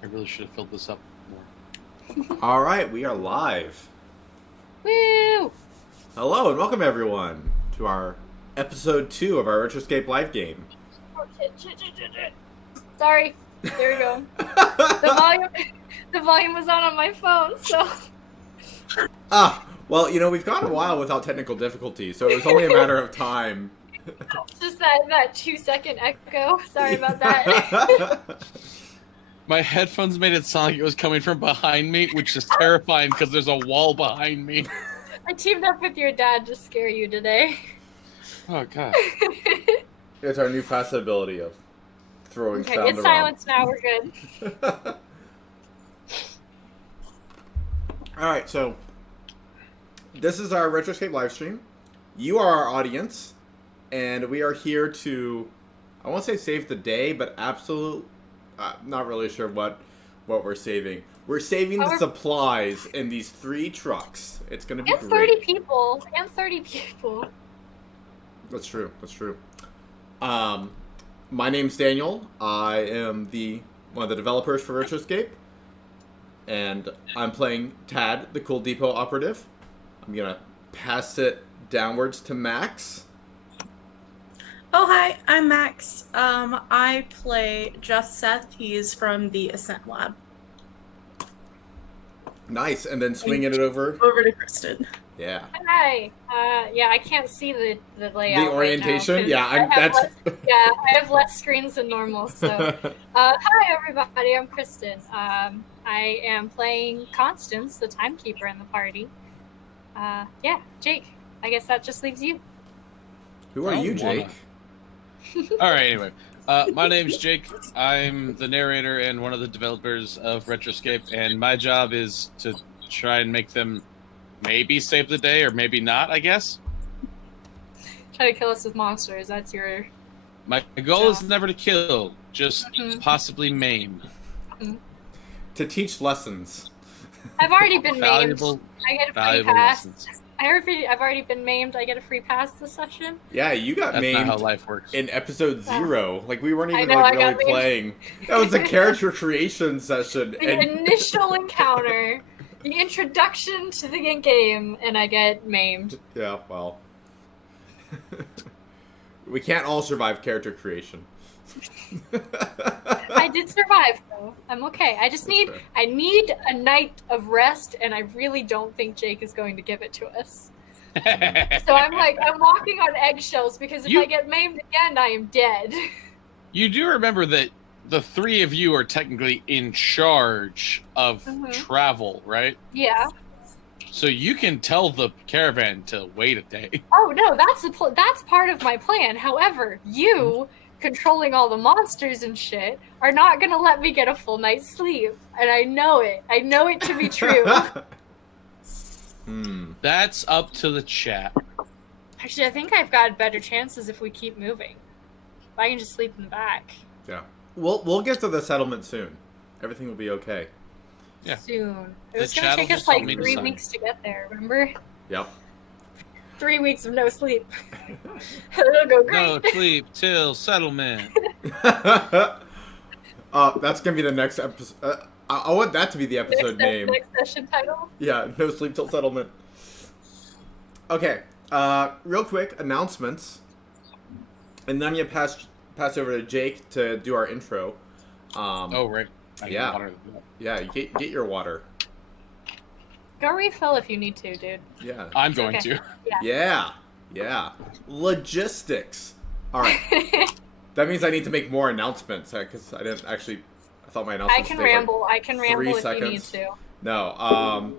I really should have filled this up more. All right, we are live. Woo! Hello and welcome everyone to our episode 2 of our Retroscape live game. Oh, shit. Sorry. There we go. The volume was on my phone, so. Well, you know, we've gone a while without technical difficulty, so it was only a matter of time. Just that 2-second echo. Sorry about that. My headphones made it sound like it was coming from behind me, which is terrifying because there's a wall behind me. I teamed up with your dad to scare you today. Oh, God. It's our new facet ability of throwing Okay, sound it's around. silence now. We're good. Alright, so this is our Retroscape live stream. You are our audience, and we are here to, I won't say save the day, but not really sure what we're saving. We're saving the supplies in these 3 trucks. It's going to be And great. 30 people. That's true. My name's Daniel. I am one of the developers for Retroscape, and I'm playing Tad, the Cool Depot operative. I'm gonna pass it downwards to Max. Oh, hi, I'm Max. I play Just Seth. He's from the Ascent Lab. Nice, and then swinging it over to Kristen. Yeah. Hi. Yeah, I can't see the layout. The orientation? Right now, I have less screens than normal. So, hi everybody. I'm Kristen. I am playing Constance, the timekeeper in the party. Yeah, Jake. I guess that just leaves you. Who are you, Jake? All right, anyway. My name's Jake. I'm the narrator and one of the developers of Retroscape, and my job is to try and make them maybe save the day or maybe not, I guess. Try to kill us with monsters. That's your... My goal is never to kill, just possibly maim. To teach lessons. I've already been Valuable- maimed. I get a free Valuable pass. lessons. I've already been maimed. I get a free pass this session. Yeah, you got That's not how maimed life works. in episode 0. Like, we weren't even I really got maimed. playing. That was a character creation session. The initial encounter, the introduction to the game, and I get maimed. Yeah, well. We can't all survive character creation. I did survive though. I'm okay. I need a night of rest, and I really don't think Jake is going to give it to us. So I'm walking on eggshells because if I get maimed again, I am dead. You do remember that the 3 of you are technically in charge of travel, right? Yeah. So you can tell the caravan to wait a day. Oh no, that's part of my plan. However, you controlling all the monsters and shit are not gonna let me get a full night's sleep, and I know it. I know it to be true. That's up to the chat. Actually, I think I've got better chances if we keep moving. If I can just sleep in the back. Yeah. We'll get to the settlement soon. Everything will be okay. Yeah. Soon. It The was gonna chat take will us just tell like me to 3 sign. weeks to get there, remember? Yep. 3 weeks of no sleep. It'll go No great. sleep till settlement. That's gonna be the next episode. I want that to be the episode name. Next session title. Yeah, no sleep till settlement. Okay, real quick announcements, and then I'm gonna pass over to Jake to do our intro. Oh, right. I need Yeah. water. Yeah, get your water. Go refill if you need to, dude. Yeah. I'm going okay. to. Yeah. Logistics. All right. That means I need to make more announcements because I didn't actually. I thought my I announcements. can stayed, like, ramble. I can ramble 3 if you need seconds. to. No.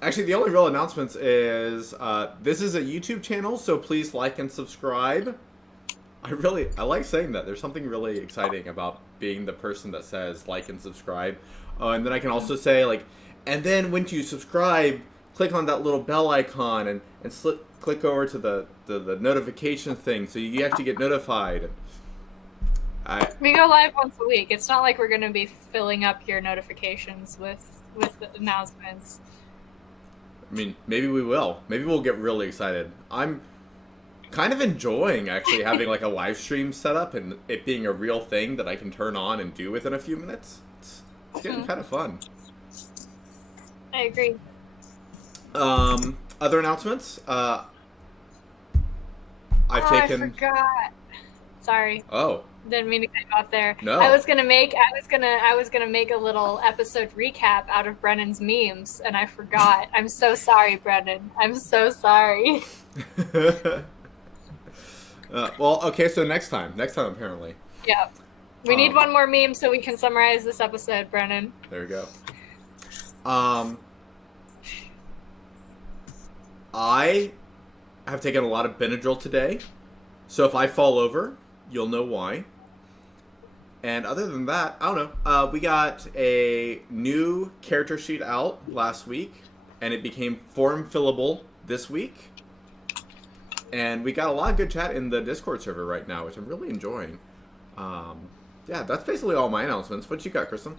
Actually, the only real announcements is this is a YouTube channel, so please like and subscribe. I like saying that. There's something really exciting about being the person that says like and subscribe. And then I can also say and then when you subscribe, click on that little bell icon and click over to the notification thing so you actually get notified. We go live once a week. It's not like we're going to be filling up your notifications with the announcements. I mean, maybe we will. Maybe we'll get really excited. kind of enjoying actually having like a live stream set up and it being a real thing that I can turn on and do within a few minutes. It's getting kind of fun. I agree. Other announcements? I've taken. I forgot. Sorry. Oh. Didn't mean to cut you off there. No. I was gonna make a little episode recap out of Brennan's memes, and I forgot. I'm so sorry, Brennan. I'm so sorry. Well, okay, so next time apparently. Yeah. We need one more meme so we can summarize this episode, Brennan. There we go. I have taken a lot of Benadryl today, so if I fall over, you'll know why. And other than that, I don't know. We got a new character sheet out last week, and it became form fillable this week. And we got a lot of good chat in the Discord server right now, which I'm really enjoying. Yeah, that's basically all my announcements. What you got, Kristen?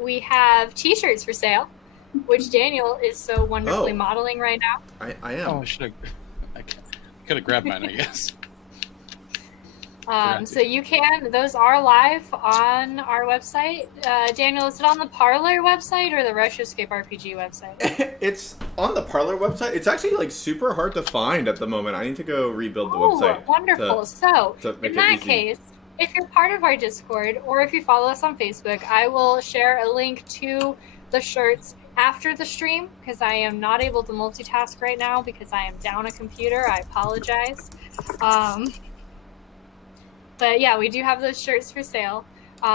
We have t-shirts for sale, which Daniel is so wonderfully modeling right now. I am. Oh, I could have grabbed mine, I guess. So those are live on our website. Daniel, is it on the Parlor website or the Retroscape RPG website? It's on the Parlor website. It's actually like super hard to find at the moment. I need to go rebuild the website. Wonderful. In that case, if you're part of our Discord or if you follow us on Facebook, I will share a link to the shirts after the stream because I am not able to multitask right now because I am down a computer. I apologize. But yeah, we do have those shirts for sale.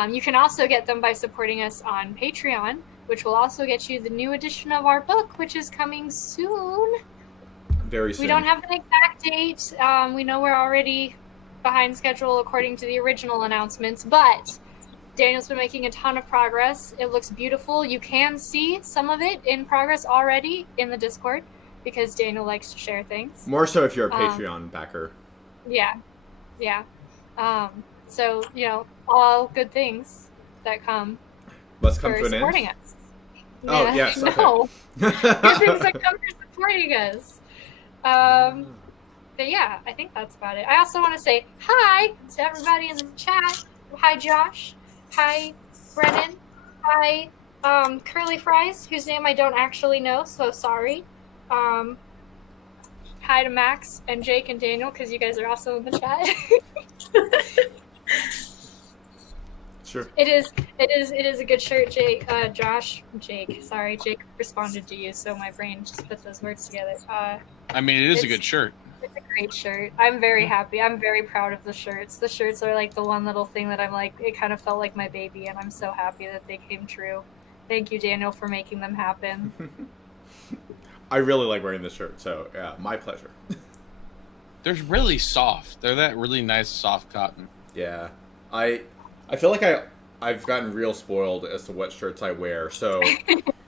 You can also get them by supporting us on Patreon, which will also get you the new edition of our book, which is coming soon. Very soon. We don't have an exact date. We know we're already behind schedule according to the original announcements, but Daniel's been making a ton of progress. It looks beautiful. You can see some of it in progress already in the Discord because Daniel likes to share things. More so if you're a Patreon backer. Yeah. So, all good things that come Must come to an supporting end? us. Oh, Yeah, yes, okay. No. Good things that come for supporting us. But yeah, I think that's about it. I also want to say hi to everybody in the chat. Hi, Josh. Hi, Brennan. Hi, Curly Fries, whose name I don't actually know, so sorry. Hi to Max and Jake and Daniel, because you guys are also in the chat. Sure. It is a good shirt, Jake. Jake responded to you, so my brain just put those words together. I mean, it is a good shirt. It's a great shirt. I'm very happy. I'm very proud of the shirts. The shirts are like the one little thing that I'm like, it kind of felt like my baby, and I'm so happy that they came true. Thank you, Daniel, for making them happen. I really like wearing this shirt, so yeah, my pleasure. They're really soft. They're that really nice soft cotton. Yeah. I feel like I've gotten real spoiled as to what shirts I wear. So,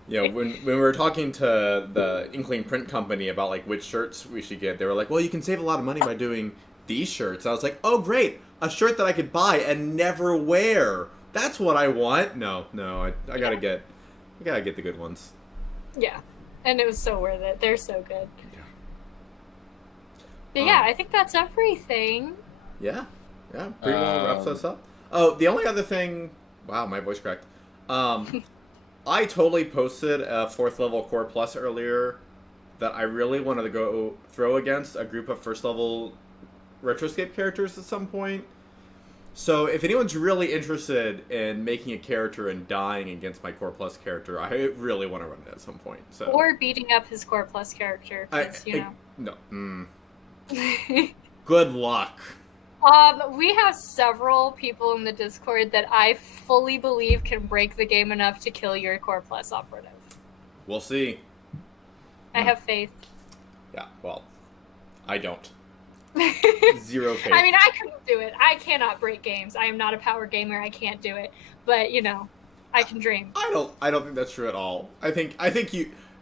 when we were talking to the Inkling Print Company about like which shirts we should get, they were like, "Well, you can save a lot of money by doing these shirts." I was like, "Oh, great. A shirt that I could buy and never wear. That's what I want." No, I got to get the good ones. Yeah. And it was so worth it. They're so good. Yeah. But yeah, I think that's everything. Yeah, pretty well wraps us up. Oh, the only other thing... Wow, my voice cracked. I totally posted a 4th level Core Plus earlier that I really wanted to go throw against a group of 1st level Retroscape characters at some point. So if anyone's really interested in making a character and dying against my Core Plus character, I really want to run it at some point. So. Or beating up his Core Plus character, because, No. Good luck. We have several people in the Discord that I fully believe can break the game enough to kill your Core Plus operative. We'll see. I have faith. Yeah, well, I don't. Zero faith. I mean, I couldn't do it. I cannot break games. I am not a power gamer. I can't do it. But, I can dream. I don't think that's true at all. I think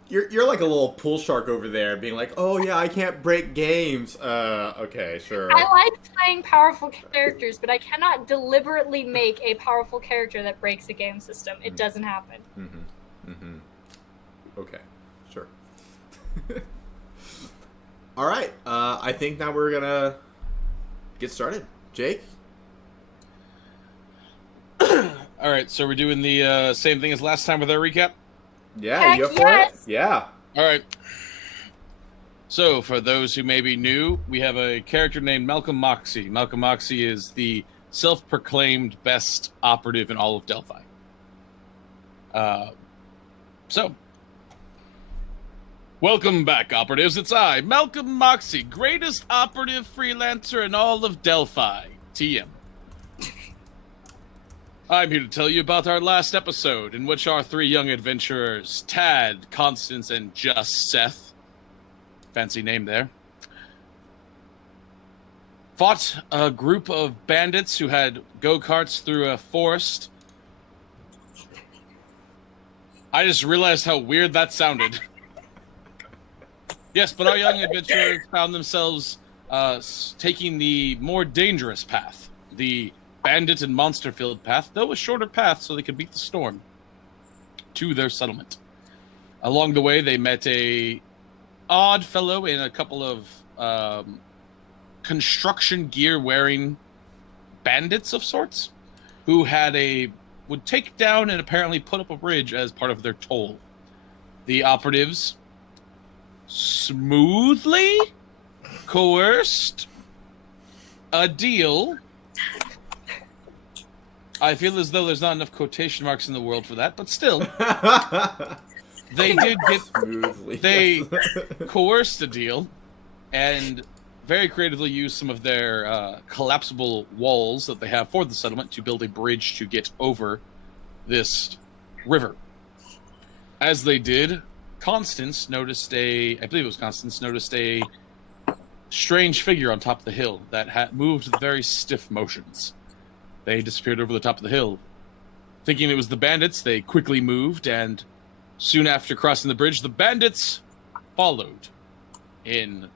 you're like a little pool shark over there being like, "Oh yeah, I can't break games." Okay, sure. I like playing powerful characters, but I cannot deliberately make a powerful character that breaks a game system. It doesn't happen. Okay, sure. All right. I think now we're gonna get started. Jake. All right, so we're doing the same thing as last time with our recap? Yeah, Heck you up for yes. it? Yeah. All right. So, for those who may be new, we have a character named Malcolm Moxie. Malcolm Moxie is the self-proclaimed best operative in all of Delphi. Welcome back, operatives. It's I, Malcolm Moxie, greatest operative freelancer in all of Delphi. TM. I'm here to tell you about our last episode, in which our three young adventurers, Tad, Constance, and Just Seth, fancy name there, fought a group of bandits who had go-karts through a forest. I just realized how weird that sounded. Yes, but our young adventurers found themselves taking the more dangerous path, the bandit and monster-filled path, though a shorter path so they could beat the storm to their settlement. Along the way, they met a odd fellow in a couple of construction gear-wearing bandits of sorts, who would take down and apparently put up a bridge as part of their toll. The operatives smoothly coerced a deal. I feel as though there's not enough quotation marks in the world for that, but still, they did get. Smoothly. They coerced a deal, and very creatively used some of their collapsible walls that they have for the settlement to build a bridge to get over this river. As they did, Constance noticed I believe it was Constance, noticed a strange figure on top of the hill that had moved with very stiff motions. They disappeared over the top of the hill. Thinking it was the bandits, they quickly moved, and soon after crossing the bridge, the bandits followed in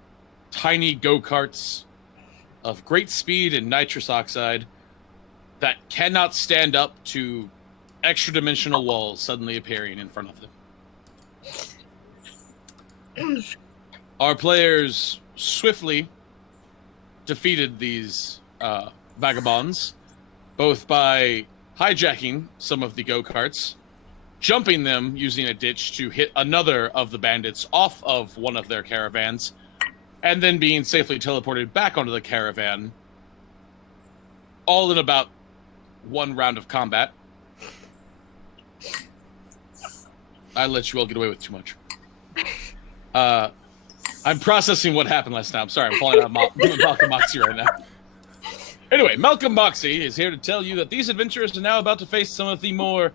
tiny go-karts of great speed and nitrous oxide that cannot stand up to extra-dimensional walls suddenly appearing in front of them. Our players swiftly defeated these vagabonds, both by hijacking some of the go-karts, jumping them using a ditch to hit another of the bandits off of one of their caravans, and then being safely teleported back onto the caravan, all in about one round of combat. I let you all get away with too much. I'm processing what happened last time. I'm sorry, I'm falling out of Malcolm Moxie right now. Anyway, Malcolm Moxie is here to tell you that these adventurers are now about to face some of the more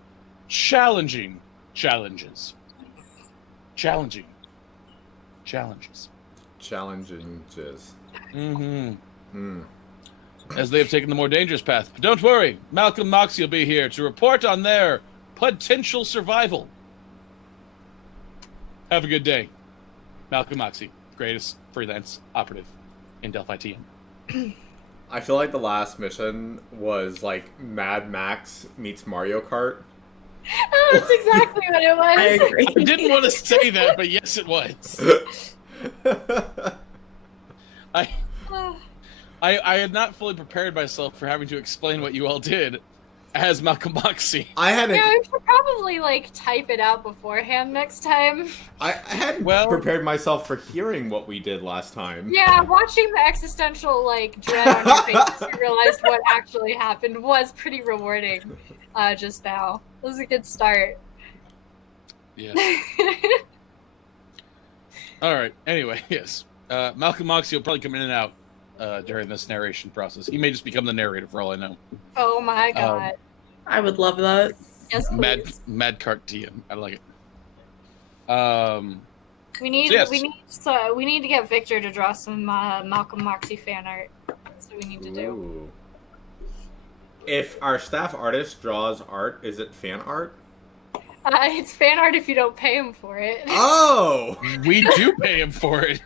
challenging challenges. Challenging. Challenges. Mm-hmm. As they have taken the more dangerous path. But don't worry, Malcolm Moxie will be here to report on their potential survival. Have a good day. Malcolm Moxie, greatest freelance operative in Delphi TM. I feel like the last mission was like Mad Max meets Mario Kart. Oh, that's exactly what it was. I agree. I didn't want to say that, but yes, it was. I had not fully prepared myself for having to explain what you all did as Malcolm Moxie. I hadn't. Yeah, we should probably type it out beforehand next time. I hadn't prepared myself for hearing what we did last time. Yeah, watching the existential dread on your face as you realized what actually happened was pretty rewarding. Just now, it was a good start. Yeah. All right. Anyway, yes. Malcolm Moxie will probably come in and out during this narration process. He may just become the narrator for all I know. Oh my god. I would love that. Yes, please. Mad Cart TM. I like it. We need yes. we need to get Victor to draw some Malcolm Moxie fan art. That's what we need to do. Ooh. If our staff artist draws art, is it fan art? It's fan art if you don't pay him for it. Oh! We do pay him for it.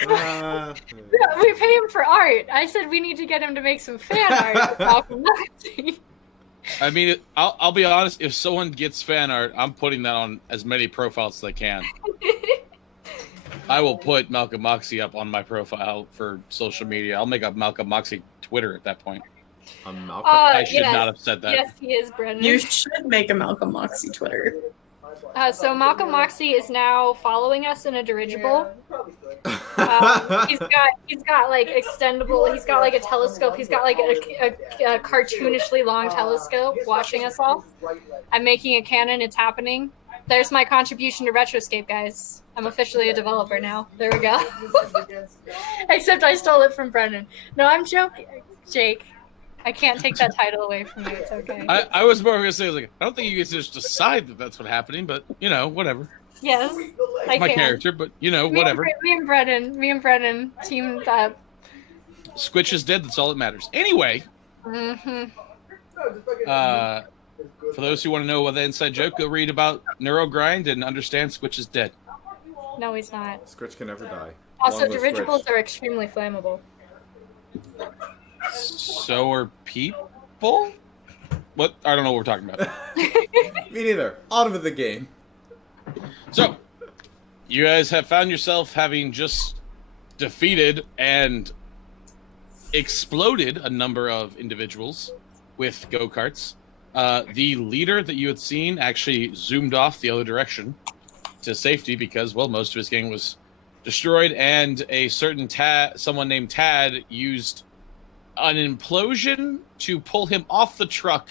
Yeah, we pay him for art. I said we need to get him to make some fan art of Malcolm Moxie. I mean, I'll be honest. If someone gets fan art, I'm putting that on as many profiles as I can. I will put Malcolm Moxie up on my profile for social media. I'll make a Malcolm Moxie Twitter at that point. Malcolm? I should yes. not have said that. Yes, he is, Brendan. You should make a Malcolm Moxie Twitter. So Malcolm Moxie is now following us in a dirigible. He's got like extendable. He's got like a telescope. He's got like a cartoonishly long telescope watching us all. I'm making a canon. It's happening. There's my contribution to Retroscape, guys. I'm officially a developer now. There we go. Except I stole it from Brendan. No, I'm joking, Jake. I can't take that title away from you. It's okay. I was more going to say, like, I don't think you get to just decide that that's what's happening, but, you know, whatever. Yes, I My can. character, but, you know, whatever. Me and Brendan teamed up. Squitch is dead, that's all that matters. Anyway, Mm-hmm. for those who want to know what the inside joke, go read about Neurogrind and understand Squitch is dead. No, he's not. Squitch can never die. Also, Long live dirigibles Squitch. are extremely flammable. So are people? What? I don't know what we're talking about. Me neither. On with the game. So, you guys have found yourself having just defeated and exploded a number of individuals with go-karts. The leader that you had seen actually zoomed off the other direction to safety because, well, most of his gang was destroyed, and a certain someone named Tad used an implosion to pull him off the truck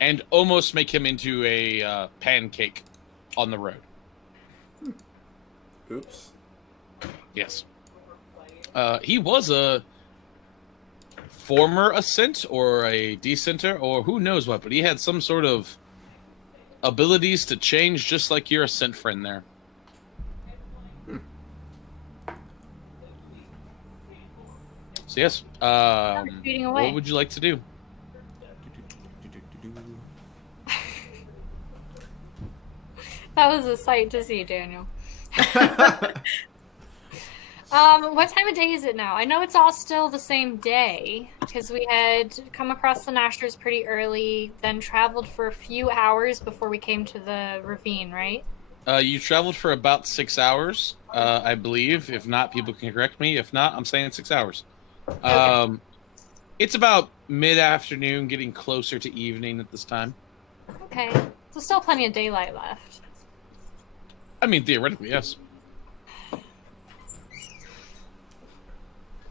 and almost make him into a pancake on the road. Oops. Yes. He was a former ascent or a decenter or who knows what, but he had some sort of abilities to change just like your ascent friend there. So yes, Speeding away. what would you like to do? That was a sight to see, Daniel. What time of day is it now? I know it's all still the same day because we had come across the Nashers pretty early, then traveled for a few hours before we came to the ravine, right? You traveled for about 6 hours, I believe. If not, people can correct me. If not, I'm saying 6 hours. Okay. It's about mid-afternoon, getting closer to evening at this time. Okay. So still plenty of daylight left. I mean, theoretically, yes.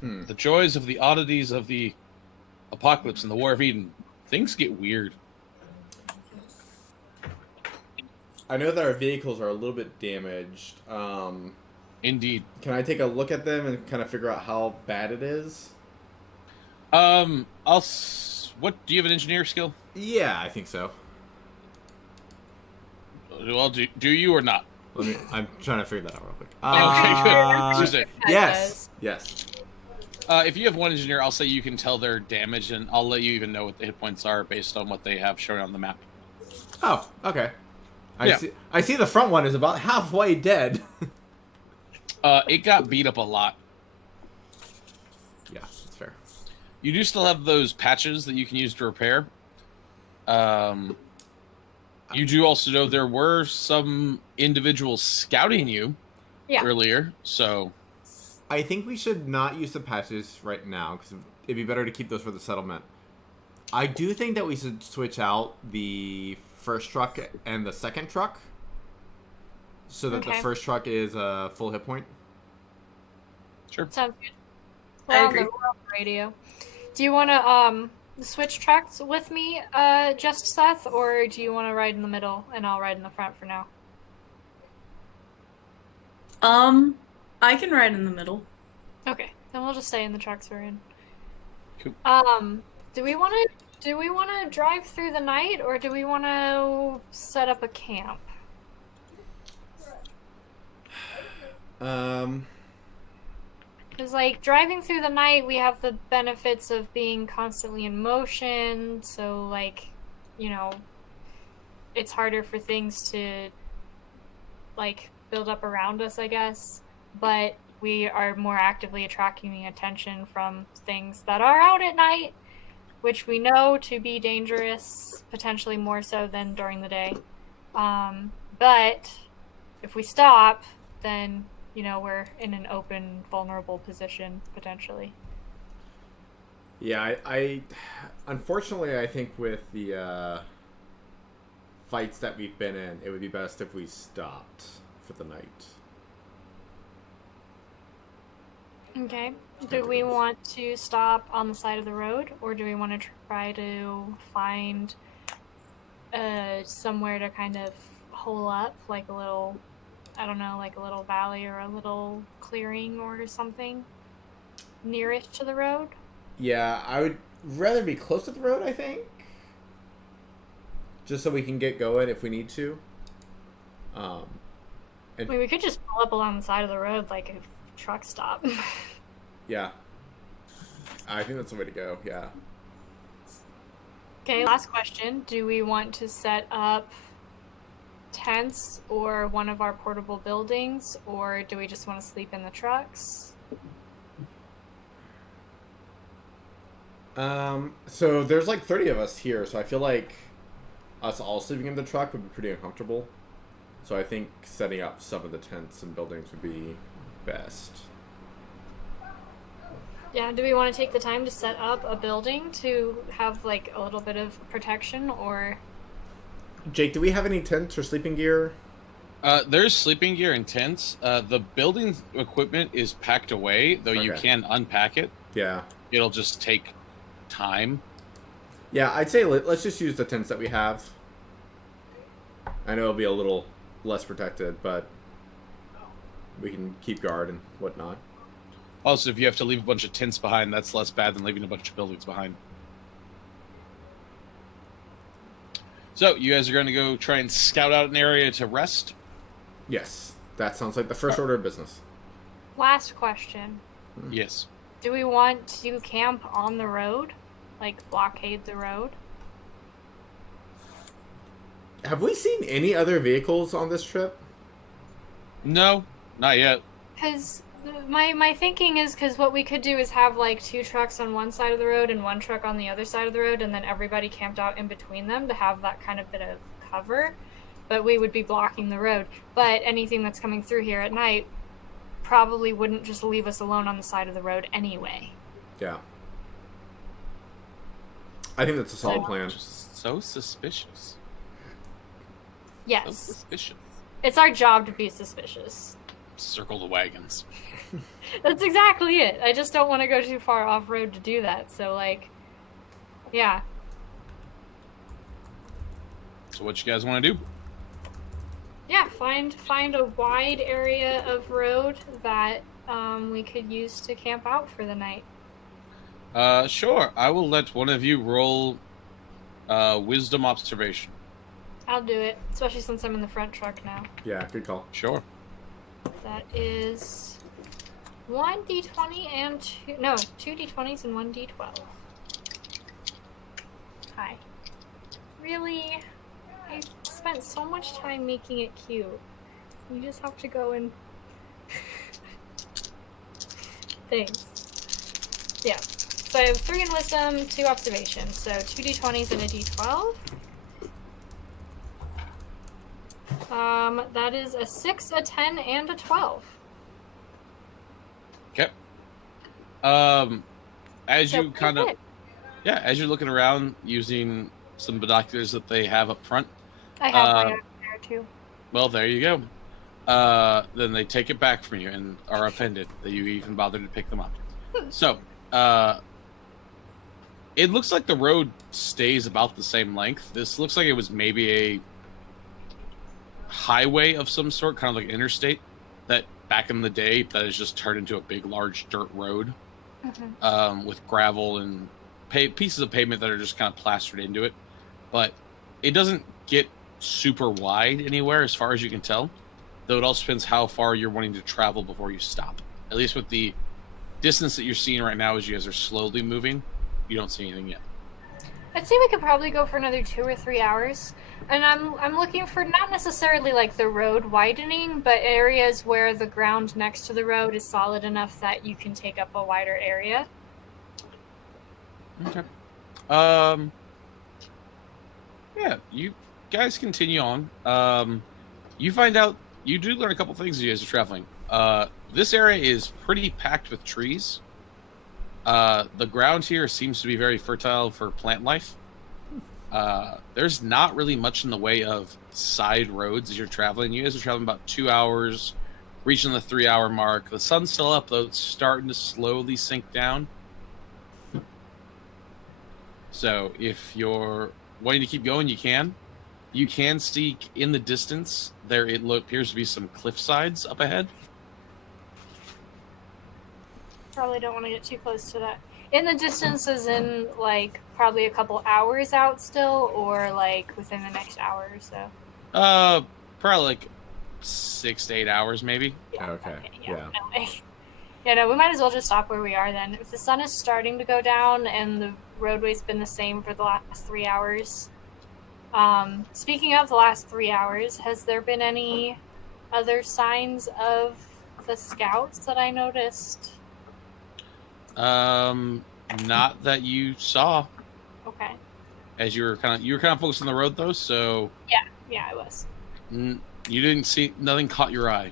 The joys of the oddities of the apocalypse and the War of Eden. Things get weird. I know that our vehicles are a little bit damaged. Indeed. Can I take a look at them and kind of figure out how bad it is? What do you have an engineer skill? Yeah, I think so. Well, do you or not? I'm trying to figure that out real quick. Okay, good. Tuesday. Yes. Yes. If you have one engineer, I'll say you can tell their damage, and I'll let you even know what the hit points are based on what they have shown on the map. Oh, okay. Yeah. I see the front one is about halfway dead. It got beat up a lot. Yeah, that's fair. You do still have those patches that you can use to repair. You do also know there were some individuals scouting you earlier, so... I think we should not use the patches right now, because it'd be better to keep those for the settlement. I do think that we should switch out the first truck and the second truck, so that the first truck is a full hit point. Sure. Sounds good. I We're agree. on the radio. Do you want to switch tracks with me, just Seth, or do you want to ride in the middle and I'll ride in the front for now? I can ride in the middle. Okay, then we'll just stay in the tracks we're in. Cool. Do we want to drive through the night, or do we want to set up a camp? Because, like, driving through the night, we have the benefits of being constantly in motion, so, like, you know, it's harder for things to, like, build up around us, I guess. But we are more actively attracting the attention from things that are out at night, which we know to be dangerous, potentially more so than during the day. But if we stop, then, we're in an open, vulnerable position potentially. Yeah, I unfortunately, I think with the fights that we've been in, it would be best if we stopped for the night. Okay. Do we want to stop on the side of the road, or do we want to try to find somewhere to kind of hole up, like a little, I don't know, like a little valley or a little clearing or something nearest to the road? Yeah, I would rather be close to the road, I think. Just so we can get going if we need to. I mean, we could just pull up along the side of the road like a truck stop. Yeah. I think that's the way to go, yeah. Okay, last question. Do we want to set up tents or one of our portable buildings, or do we just want to sleep in the trucks? So there's like 30 of us here, so I feel like us all sleeping in the truck would be pretty uncomfortable. So I think setting up some of the tents and buildings would be best. Yeah, do we want to take the time to set up a building to have like a little bit of protection, or... Jake, do we have any tents or sleeping gear? There's sleeping gear and tents. The building equipment is packed away, though you Okay. can unpack it. Yeah. It'll just take time. Yeah, I'd say let's just use the tents that we have. I know it'll be a little less protected, but we can keep guard and whatnot. Also, if you have to leave a bunch of tents behind, that's less bad than leaving a bunch of buildings behind. So, you guys are going to go try and scout out an area to rest? Yes, that sounds like the first order of business. Last question. Yes. Do we want to camp on the road? Like, blockade the road? Have we seen any other vehicles on this trip? No, not yet. Because my thinking is, because what we could do is have like 2 trucks on one side of the road and 1 truck on the other side of the road, and then everybody camped out in between them to have that kind of bit of cover. But we would be blocking the road. But anything that's coming through here at night probably wouldn't just leave us alone on the side of the road anyway. Yeah. I think that's a solid plan. Just so suspicious. So Yes. suspicious. It's our job to be suspicious. Circle the wagons. That's exactly it. I just don't want to go too far off-road to do that. So, like, yeah. So what you guys want to do? Yeah, find a wide area of road that we could use to camp out for the night. Sure. I will let one of you roll wisdom observation. I'll do it, especially since I'm in the front truck now. Yeah, good call. Sure. That is 1d20 and 2 d20s and 1 d12. Hi. Really? I spent so much time making it cute. You just have to go and... Thanks. Yeah. So I have 3 in wisdom, 2 observation. So 2 d20s and a d12. That is a 6, a 10, and a 12. Okay. As So you kind of... pretty Yeah, as you're looking around using some binoculars that they have up front. good. I have my own there too. Well, there you go. Then they take it back from you and are offended that you even bothered to pick them up. So, it looks like the road stays about the same length. This looks like it was maybe a highway of some sort, kind of like an interstate, that back in the day that has just turned into a big, large dirt road with gravel and pieces of pavement that are just kind of plastered into it. But it doesn't get super wide anywhere as far as you can tell, though it also depends how far you're wanting to travel before you stop. At least with the distance that you're seeing right now as you guys are slowly moving, you don't see anything yet. I'd say we could probably go for another 2 or 3 hours. And I'm looking for not necessarily like the road widening, but areas where the ground next to the road is solid enough that you can take up a wider area. Okay. Yeah, you guys continue on. You find out, you do learn a couple things as you guys are traveling. This area is pretty packed with trees. The ground here seems to be very fertile for plant life. There's not really much in the way of side roads as you're traveling. You guys are traveling about 2 hours, reaching the 3-hour mark. The sun's still up, though it's starting to slowly sink down. So if you're wanting to keep going, you can. You can see in the distance, there appears to be some cliffsides up ahead. Probably don't want to get too close to that. In the distance is in, like, probably a couple hours out still, or, like, within the next hour or so? Probably, like, 6 to 8 hours, maybe. Okay, yeah. No way. Yeah, no, we might as well just stop where we are then. If the sun is starting to go down and the roadway's been the same for the last 3 hours. Speaking of the last 3 hours, has there been any other signs of the scouts that I noticed? Not that you saw. Okay. As you were kind of focused on the road, though. So Yeah, I was. you didn't see nothing caught your eye.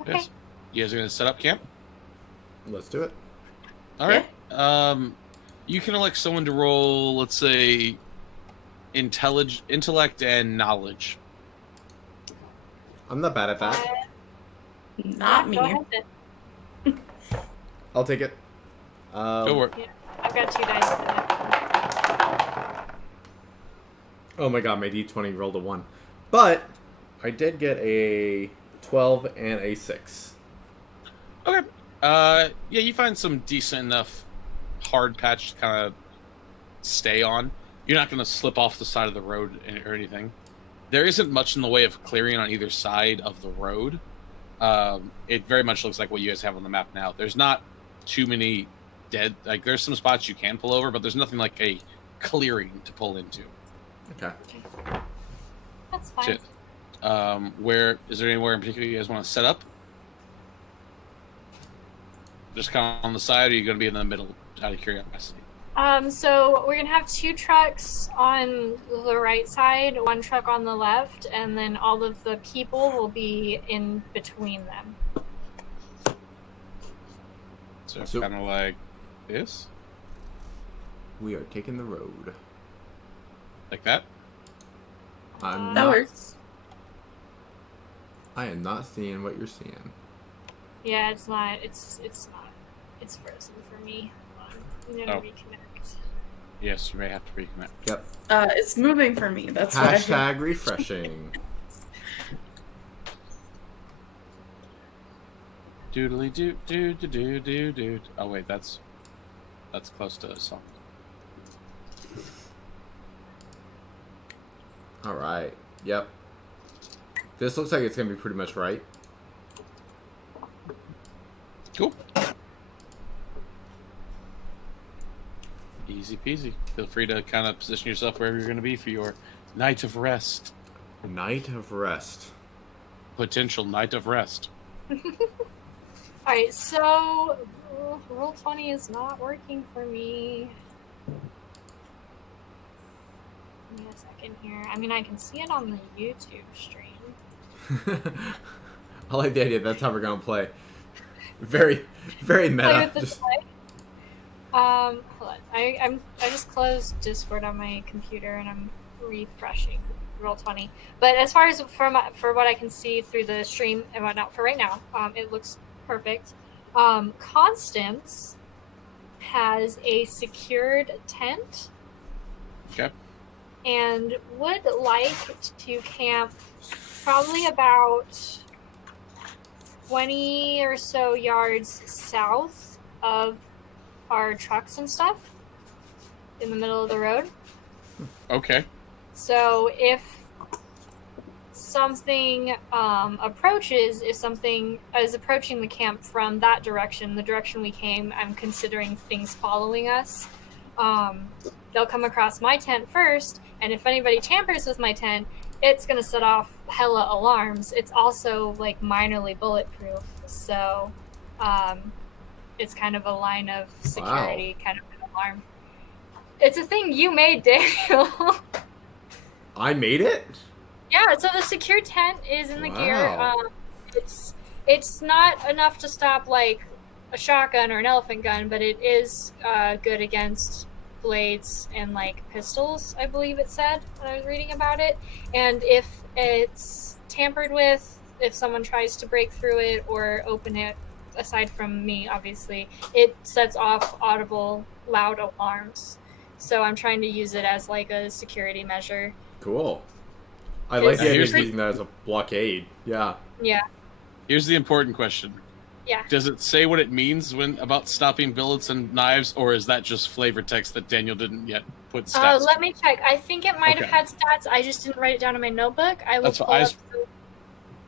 Okay. Yes. You guys are gonna set up camp. Let's do it. All right. You can elect someone to roll, let's say, intellect and knowledge. I'm not bad at that. Not me. Go ahead then. I'll take it. Go work. Yeah, I've got 2 dice for that. Oh my god, my d20 rolled a 1. But I did get a 12 and a 6. Okay. Yeah, you find some decent enough hard patch to kind of stay on. You're not going to slip off the side of the road or anything. There isn't much in the way of clearing on either side of the road. It very much looks like what you guys have on the map now. There's not too many dead... Like, there's some spots you can pull over, but there's nothing like a clearing to pull into. Okay. That's fine. Is there anywhere in particular you guys want to set up? Just kind of on the side, or are you going to be in the middle, out of curiosity? So we're gonna have 2 trucks on the right side, 1 truck on the left, and then all of the people will be in between them. So, So- kind of like this? We are taking the road. Like that? I'm That not. works. I am not seeing what you're seeing. Yeah, it's not. It's not. It's frozen for me. I'm gonna reconnect. Yes, you may have to reconnect. Yep. It's moving for me. That's why. Hashtag refreshing. Doodly doo doo doo doo doo doo. Oh wait, that's close to a song. All right. Yep. This looks like it's gonna be pretty much right. Cool. Easy peasy. Feel free to kind of position yourself wherever you're going to be for your night of rest. Night of rest. Potential night of rest. Alright, so roll 20 is not working for me. Give me a second here. I mean, I can see it on the YouTube stream. I like the idea. That's how we're gonna play. Very, very Play meta. with the Just- play. Hold on. I just closed Discord on my computer and I'm refreshing roll 20. But as far as for what I can see through the stream and whatnot for right now, it looks perfect. Constance has a secured tent. Okay. And would like to camp probably about 20 or so yards south of our trucks and stuff in the middle of the road. Okay. So if something if something is approaching the camp from that direction, the direction we came, I'm considering things following us. They'll come across my tent first, and if anybody tampers with my tent, it's going to set off hella alarms. It's also like minorly bulletproof, so it's kind of a line of security, kind of an alarm. It's a thing you made, Daniel. I made it? Yeah, so the secure tent is in the gear. Wow. It's not enough to stop like a shotgun or an elephant gun, but it is good against blades and like pistols, I believe it said when I was reading about it. And if it's tampered with, if someone tries to break through it or open it, aside from me, obviously, it sets off audible, loud alarms. So I'm trying to use it as like a security measure. Cool. I like the idea Here's of the- using that as a blockade. Yeah. Yeah. Here's the important question. Yeah. Does it say what it means when about stopping bullets and knives, or is that just flavor text that Daniel didn't yet put stats? Let me check. I think it might have Okay. had stats. I just didn't write it down in my notebook. I will That's pull what I up. just-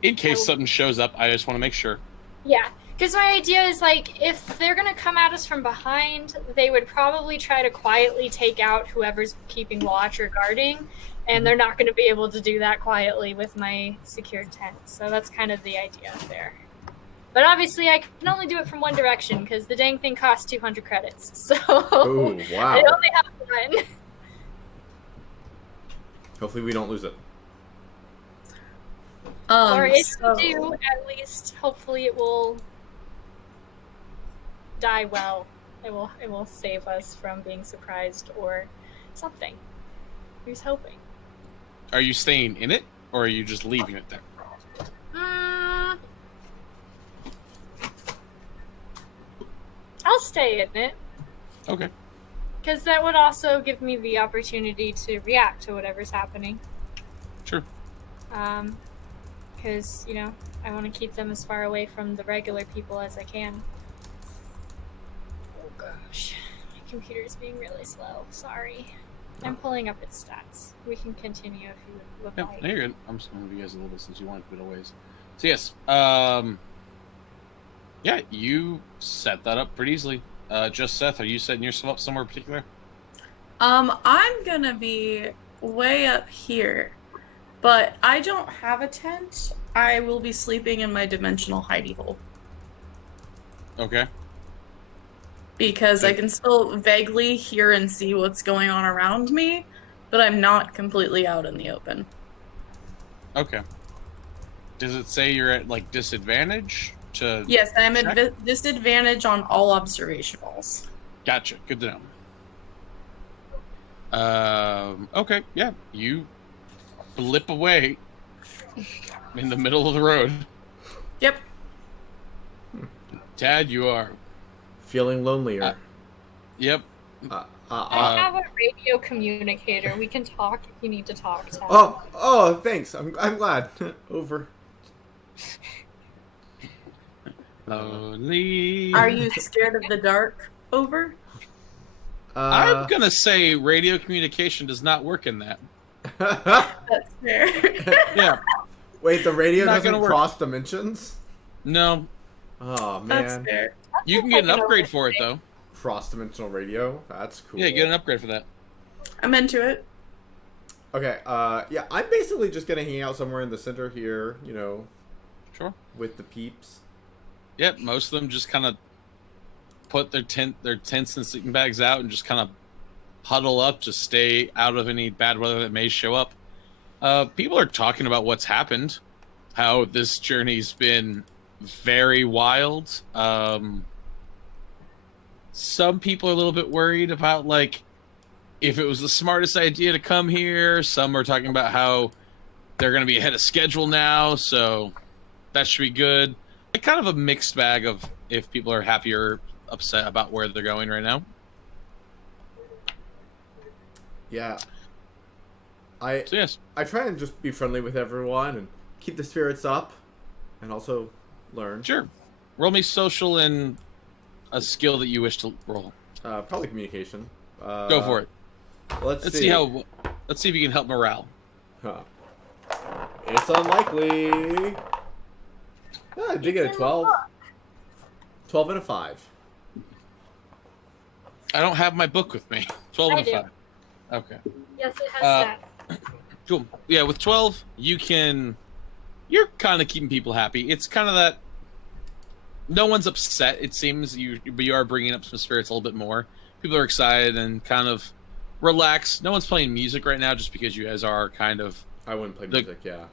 In case something shows up, I just want to make sure. Yeah, because my idea is like if they're gonna come at us from behind, they would probably try to quietly take out whoever's keeping watch or guarding, and they're not going to be able to do that quietly with my secured tent. So that's kind of the idea there. But obviously, I can only do it from one direction because the dang thing costs 200 credits. So Ooh, wow. I only have one. Hopefully we don't lose it. Or if so- we do, at least hopefully it will die well. It will save us from being surprised or something. Who's hoping? Are you staying in it, or are you just leaving it there? I'll stay in it Okay. because that would also give me the opportunity to react to whatever's happening. Sure. Because I want to keep them as far away from the regular people as I can. Oh gosh, my computer's being really slow. Sorry. I'm pulling up its stats. We can continue if you would Yeah, like. no, you're good. I'm just going to move you guys a little bit since you wanted to put it ways. So yes, yeah, you set that up pretty easily. Just Seth, are you setting yourself up somewhere particular? I'm gonna be way up here, but I don't have a tent. I will be sleeping in my dimensional hidey hole Okay. because I can still vaguely hear and see what's going on around me, but I'm not completely out in the open. Okay. Does it say you're at like disadvantage to? Yes, I'm check? at disadvantage on all observationals. Gotcha. Good to know. Okay. Yeah. You blip away in the middle of the road. Yep. Tad, you are. Feeling lonelier. Yep. I have a radio communicator. We can talk if you need to talk. Ted. Oh, thanks. I'm glad. Over. Lonely. Are you scared of the dark? Over? I'm gonna say radio communication does not work in that. That's fair. Yeah. Wait, the radio Not doesn't gonna work. cross dimensions? No. Oh, That's man. fair. You can get an upgrade for it though. Cross-dimensional radio? That's cool. Yeah, get an upgrade for that. I'm into it. Okay, yeah, I'm basically just gonna hang out somewhere in the center here, Sure. with the peeps. Yep. Most of them just kind of put their tents and sleeping bags out and just kind of huddle up to stay out of any bad weather that may show up. People are talking about what's happened, how this journey's been very wild. Some people are a little bit worried about like if it was the smartest idea to come here. Some are talking about how they're going to be ahead of schedule now, so that should be good. Like kind of a mixed bag of if people are happy or upset about where they're going right now. Yeah. So yes, I try and just be friendly with everyone and keep the spirits up and also learn. sure. Roll me social and a skill that you wish to roll. Probably communication. Go for it. Let's Let's see if you can help morale. Huh. It's unlikely. I did get a 12. 12 and a 5. I don't have my book with me. 12 I and do. 5. Okay. Yes, it has Uh, stats. Cool. Yeah, with 12, you're kind of keeping people happy. It's kind of that no one's upset, it seems, but you are bringing up some spirits a little bit more. People are excited and kind of relaxed. No one's playing music right now just because you guys are kind of I wouldn't play music. Yeah.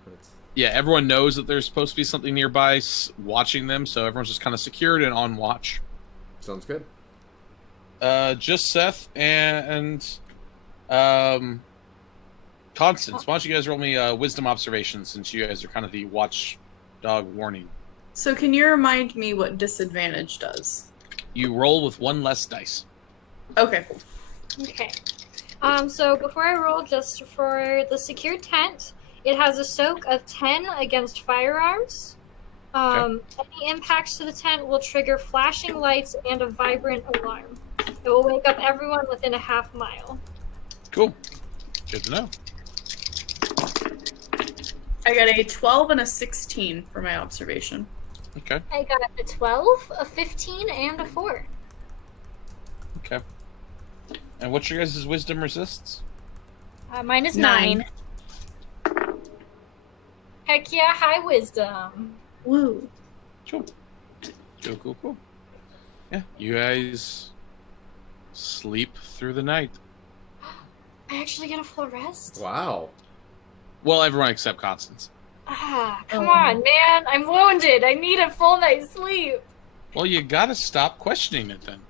Yeah, everyone knows that there's supposed to be something nearby watching them, so everyone's just kind of secured and on watch. Sounds good. Just Seth and Constance. Why don't you guys roll me wisdom observation, since you guys are kind of the watchdog warning. So can you remind me what disadvantage does? You roll with one less dice. Okay. Okay. So before I roll, just for the secure tent, it has a soak of 10 against firearms. Any impacts to the tent will trigger flashing lights and a vibrant alarm. It will wake up everyone within a half mile. Cool. Good to know. I got a 12 and a 16 for my observation. Okay. I got a 12, a 15, and a 4. Okay. And what's your guys' wisdom resists? Mine is 9. 9. Heck yeah, high wisdom. Woo. Cool. Cool. Yeah, you guys sleep through the night. I actually get a full rest? Wow. Well, everyone except Constance. Come on, man. I'm wounded. I need a full night's sleep. Well, you gotta stop questioning it then.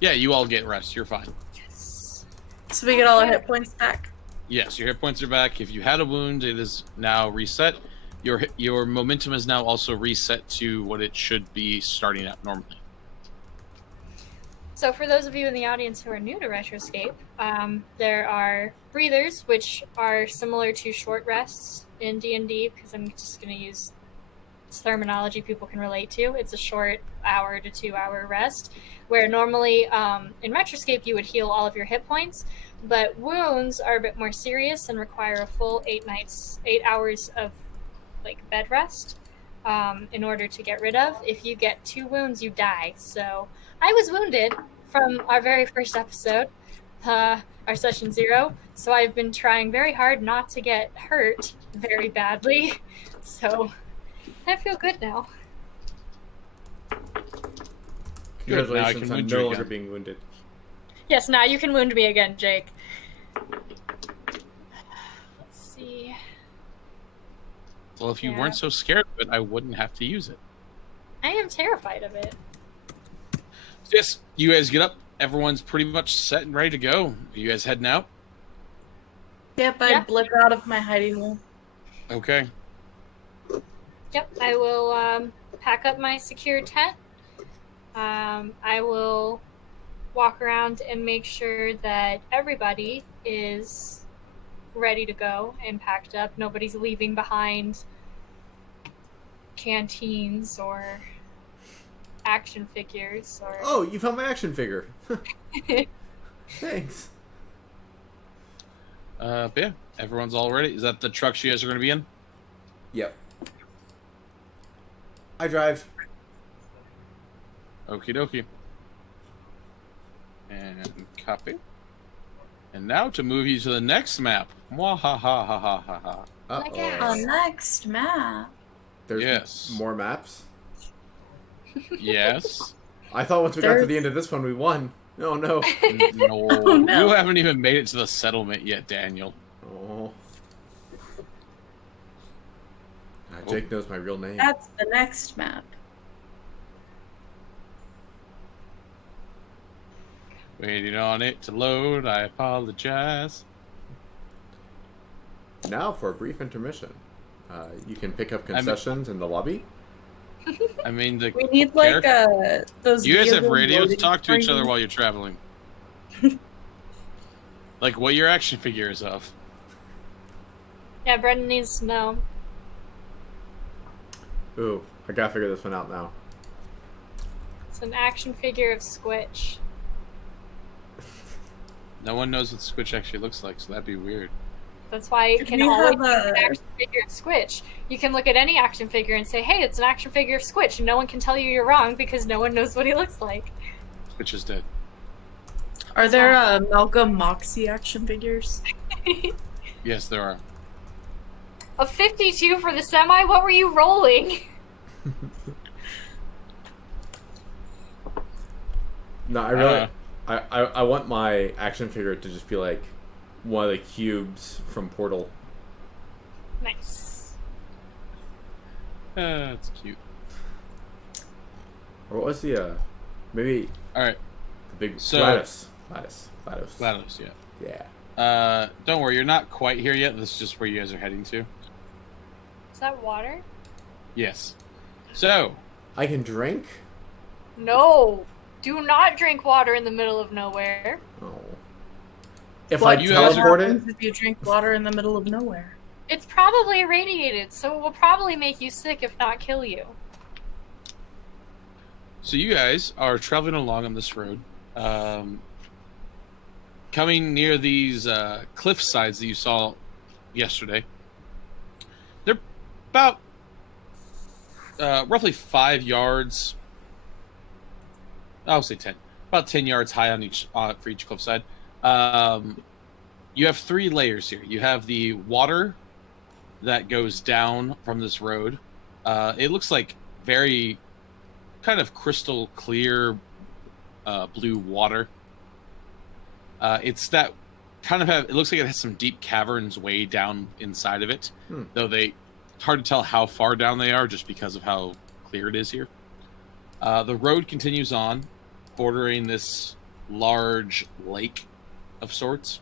Yeah, you all get rest. You're fine. Yes. So we get all our hit points back. Yes, your hit points are back. If you had a wound, it is now reset. Your momentum is now also reset to what it should be starting at normally. So for those of you in the audience who are new to Retroscape, there are breathers, which are similar to short rests in D&D, because I'm just going to use terminology people can relate to. It's a short hour to 2 hour rest, where normally in Retroscape you would heal all of your hit points, but wounds are a bit more serious and require a full 8 hours of bed rest in order to get rid of. If you get 2 wounds, you die. So I was wounded from our very first episode, our session 0, so I've been trying very hard not to get hurt very badly. So I feel good now. Congratulations on wound no you longer again. being wounded. Yes, now you can wound me again, Jake. Let's see. Well, if you Yeah. weren't so scared of it, I wouldn't have to use it. I am terrified of it. So yes, you guys get up. Everyone's pretty much set and ready to go. Are you guys heading out? Yep, I Yeah. blip out of my hiding hole. Okay. Yep, I will pack up my secure tent. I will walk around and make sure that everybody is ready to go and packed up. Nobody's leaving behind canteens or action figures or Oh, you found my action figure. Thanks. But yeah, everyone's all ready. Is that the trucks you guys are going to be in? Yep. I drive. Okie dokie. And copy. And now to move you to the next map. Mwahahahahaha. Uh-oh. Next map. There's Yes. more maps. Yes. I thought once we got to the end of this one, we won. Oh, no. No. Oh, no. You haven't even made it to the settlement yet, Daniel. Oh. Jake knows my real name. That's the next map. Waiting on it to load. I apologize. Now for a brief intermission. You can pick up concessions in the lobby. I mean, We need those. you guys have vehicle radios to loading talk to each other screens. while you're traveling. Like what your action figure is of. yeah, Brendan needs to know. Ooh, I gotta figure this one out now. It's an action figure of Squitch. No one knows what Squitch actually looks like, so that'd be weird. That's why it If can you always have be an action figure of Squitch. You can look at any action figure and say, hey, it's an action figure of Squitch, and no one can tell you you're wrong because no one knows what he looks like. Squitch is dead. Are there Malcolm Moxie action figures? Yes, there are. A 52 for the semi? What were you rolling? No, I really, I want my action figure to just be like one of the cubes from Portal. Nice. That's cute. Or what was the maybe All right, the big So- GLaDOS. GLaDOS, yeah. Yeah. Don't worry, you're not quite here yet. This is just where you guys are heading to. Is that water? Yes. So, I can drink. No. Do not drink water in the middle of nowhere. Oh. If What I you guys teleport it, happens if you drink water in the middle of nowhere? It's probably irradiated, so it will probably make you sick if not kill you. so you guys are traveling along on this road, coming near these cliff sides that you saw yesterday. They're about roughly 5 yards. I'll say 10. About 10 yards high on each for each cliffside. You have 3 layers here. You have the water that goes down from this road. It looks like very kind of crystal clear blue water. It's that kind of it looks like it has some deep caverns way down inside of it, though it's hard to tell how far down they are just because of how clear it is here. The road continues on, bordering this large lake of sorts.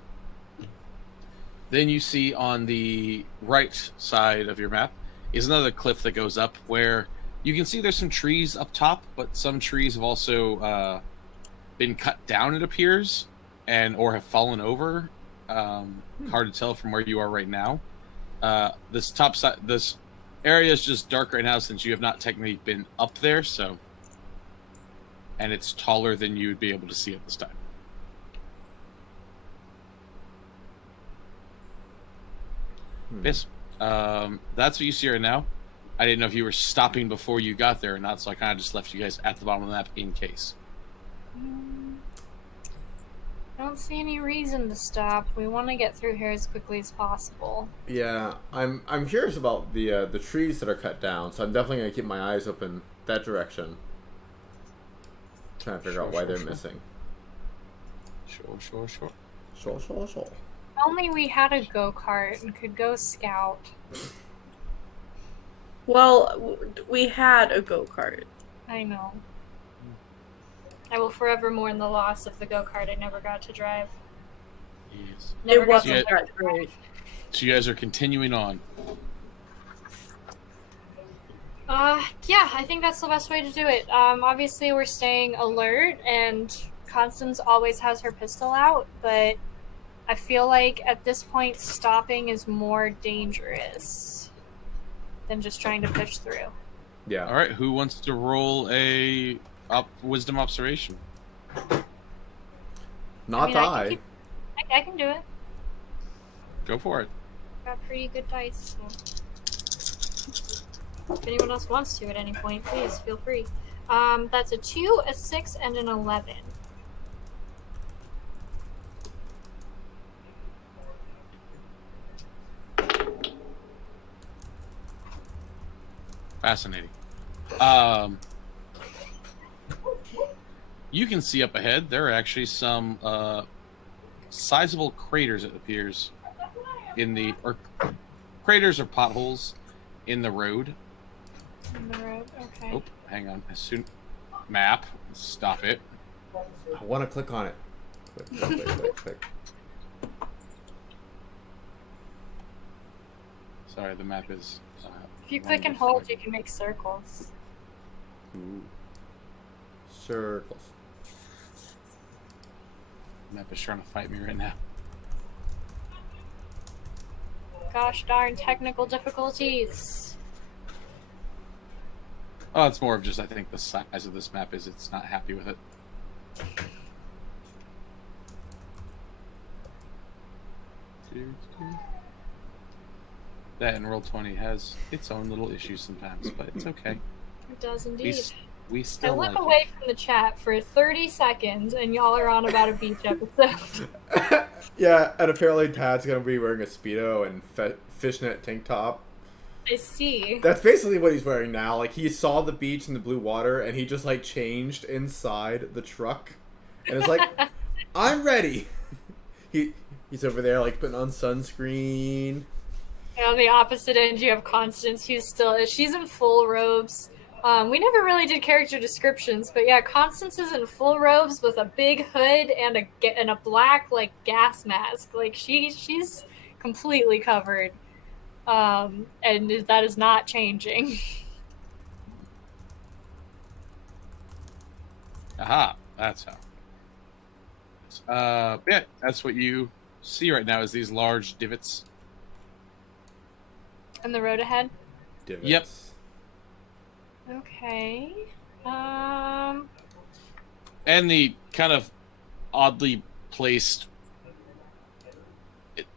Then you see on the right side of your map is another cliff that goes up where you can see there's some trees up top, but some trees have also been cut down, it appears, or have fallen over. Hard to tell from where you are right now. This top side, this area is just dark right now since you have not technically been up there, so, and it's taller than you would be able to see at this time. Yes, that's what you see right now. I didn't know if you were stopping before you got there or not, so I kind of just left you guys at the bottom of the map in case. I don't see any reason to stop. We want to get through here as quickly as possible. yeah, I'm curious about the trees that are cut down, so I'm definitely gonna keep my eyes open that direction. Trying to figure out why they're missing. Sure. Sure. If only we had a go-kart and could go scout. Well, we had a go-kart. I know. I will forever mourn the loss of the go-kart I never got to drive. Yes. Never It got to wasn't learn that to drive. great. So you guys are continuing on. Yeah, I think that's the best way to do it. Obviously we're staying alert, and Constance always has her pistol out, but I feel like at this point stopping is more dangerous than just trying to push through. Yeah. All right, who wants to roll a wisdom observation? Not I. I can do it. Go for it. Got pretty good dice. So. If anyone else wants to at any point, please feel free. That's a 2, a 6, and an 11. Fascinating. You can see up ahead there are actually some sizable craters, it appears, craters or potholes in the road. In the road, okay. Oh, hang on. Map. Stop it. I want to click on it. Click. Sorry, the map is. If you click and hold, you can make circles. Ooh. Circles. The map is trying to fight me right now. Gosh darn technical difficulties. Oh, it's more of just I think the size of this map is it's not happy with it. That and Roll20 has its own little issues sometimes, but it's okay. It does indeed. We I still look like away from the chat for 30 seconds and y'all are on about a beach episode. Yeah, and apparently Tad's gonna be wearing a Speedo and fishnet tank top. I see. That's basically what he's wearing now. Like, he saw the beach and the blue water, and he just, like, changed inside the truck. And it's like, I'm ready. He's over there, like, putting on sunscreen. And on the opposite end, you have Constance, she's in full robes. We never really did character descriptions, but yeah, Constance is in full robes with a big hood and a black like gas mask. Like she's completely covered, and that is not changing. Aha, that's how. Yeah, that's what you see right now is these large divots. And the road ahead. Divots. Yep. Okay. And the kind of oddly placed.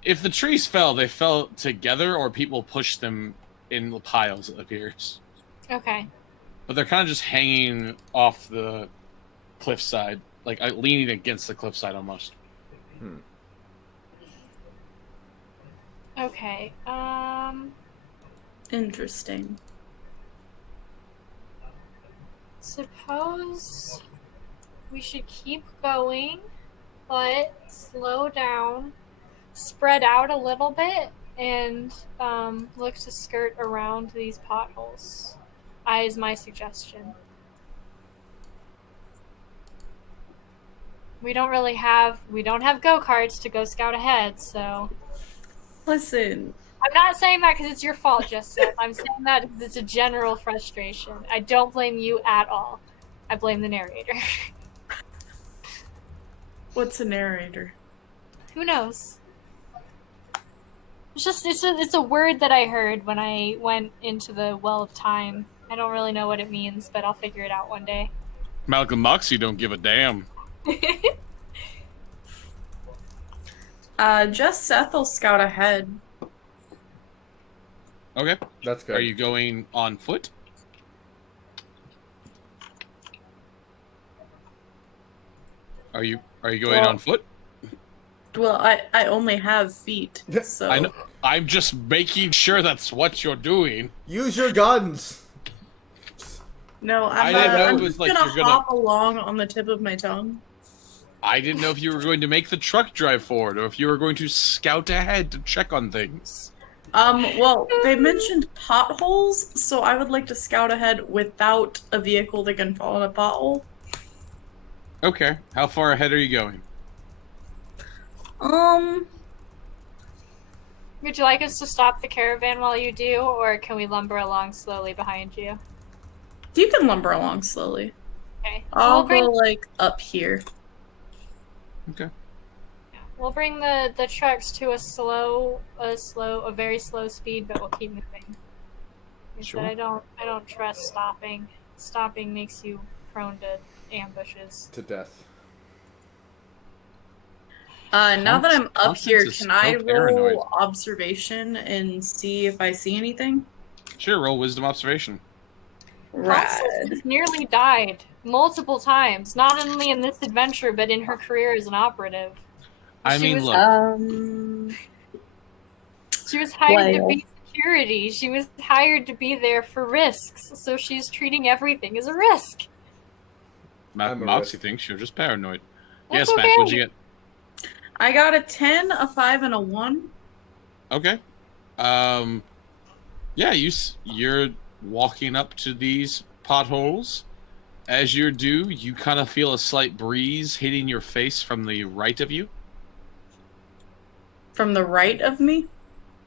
If the trees fell, they fell together, or people pushed them in the piles, it appears. Okay. But they're kind of just hanging off the cliffside, like leaning against the cliffside almost. Okay. Interesting. Suppose we should keep going, but slow down, spread out a little bit, and look to skirt around these potholes. Is my suggestion. We don't have go-karts to go scout ahead, so. Listen. I'm not saying that because it's your fault, Jessica. I'm saying that because it's a general frustration. I don't blame you at all. I blame the narrator. What's a narrator? Who knows? It's a word that I heard when I went into the Well of Time. I don't really know what it means, but I'll figure it out one day. Malcolm Moxie don't give a damn. Just Seth will scout ahead. Okay. That's good. Are you going on foot? Are you going on foot? Well, I only have feet, so. I know. I'm just making sure that's what you're doing. Use your guns. No, I I'm didn't know it just was like gonna you're gonna- hop along on the tip of my tongue. I didn't know if you were going to make the truck drive forward or if you were going to scout ahead to check on things. Well, they mentioned potholes, so I would like to scout ahead without a vehicle that can fall in a pothole. Okay. How far ahead are you going? Would you like us to stop the caravan while you do, or can we lumber along slowly behind you? You can lumber along slowly. Okay. So I'll we'll bring, go, like, up here. Okay. we'll bring the trucks to a very slow speed, but we'll keep moving. Sure. I don't trust stopping. Stopping makes you prone to ambushes. To death. Now that I'm up Constance here, is can I so paranoid. roll observation and see if I see anything? Sure, roll wisdom observation. Constance has nearly died multiple times, not only in this adventure, but in her career as an operative. I She mean, was- look. She was hired to Well. be security. She was hired to be there for risks, so she's treating everything as a risk. Malcolm I'm a Moxie risk. thinks you're just paranoid. That's Yes, Mac, okay. what'd you get? I got a 10, a 5, and a 1. Okay. Yeah, you're walking up to these potholes. As you do, you kind of feel a slight breeze hitting your face from the right of you. From the right of me?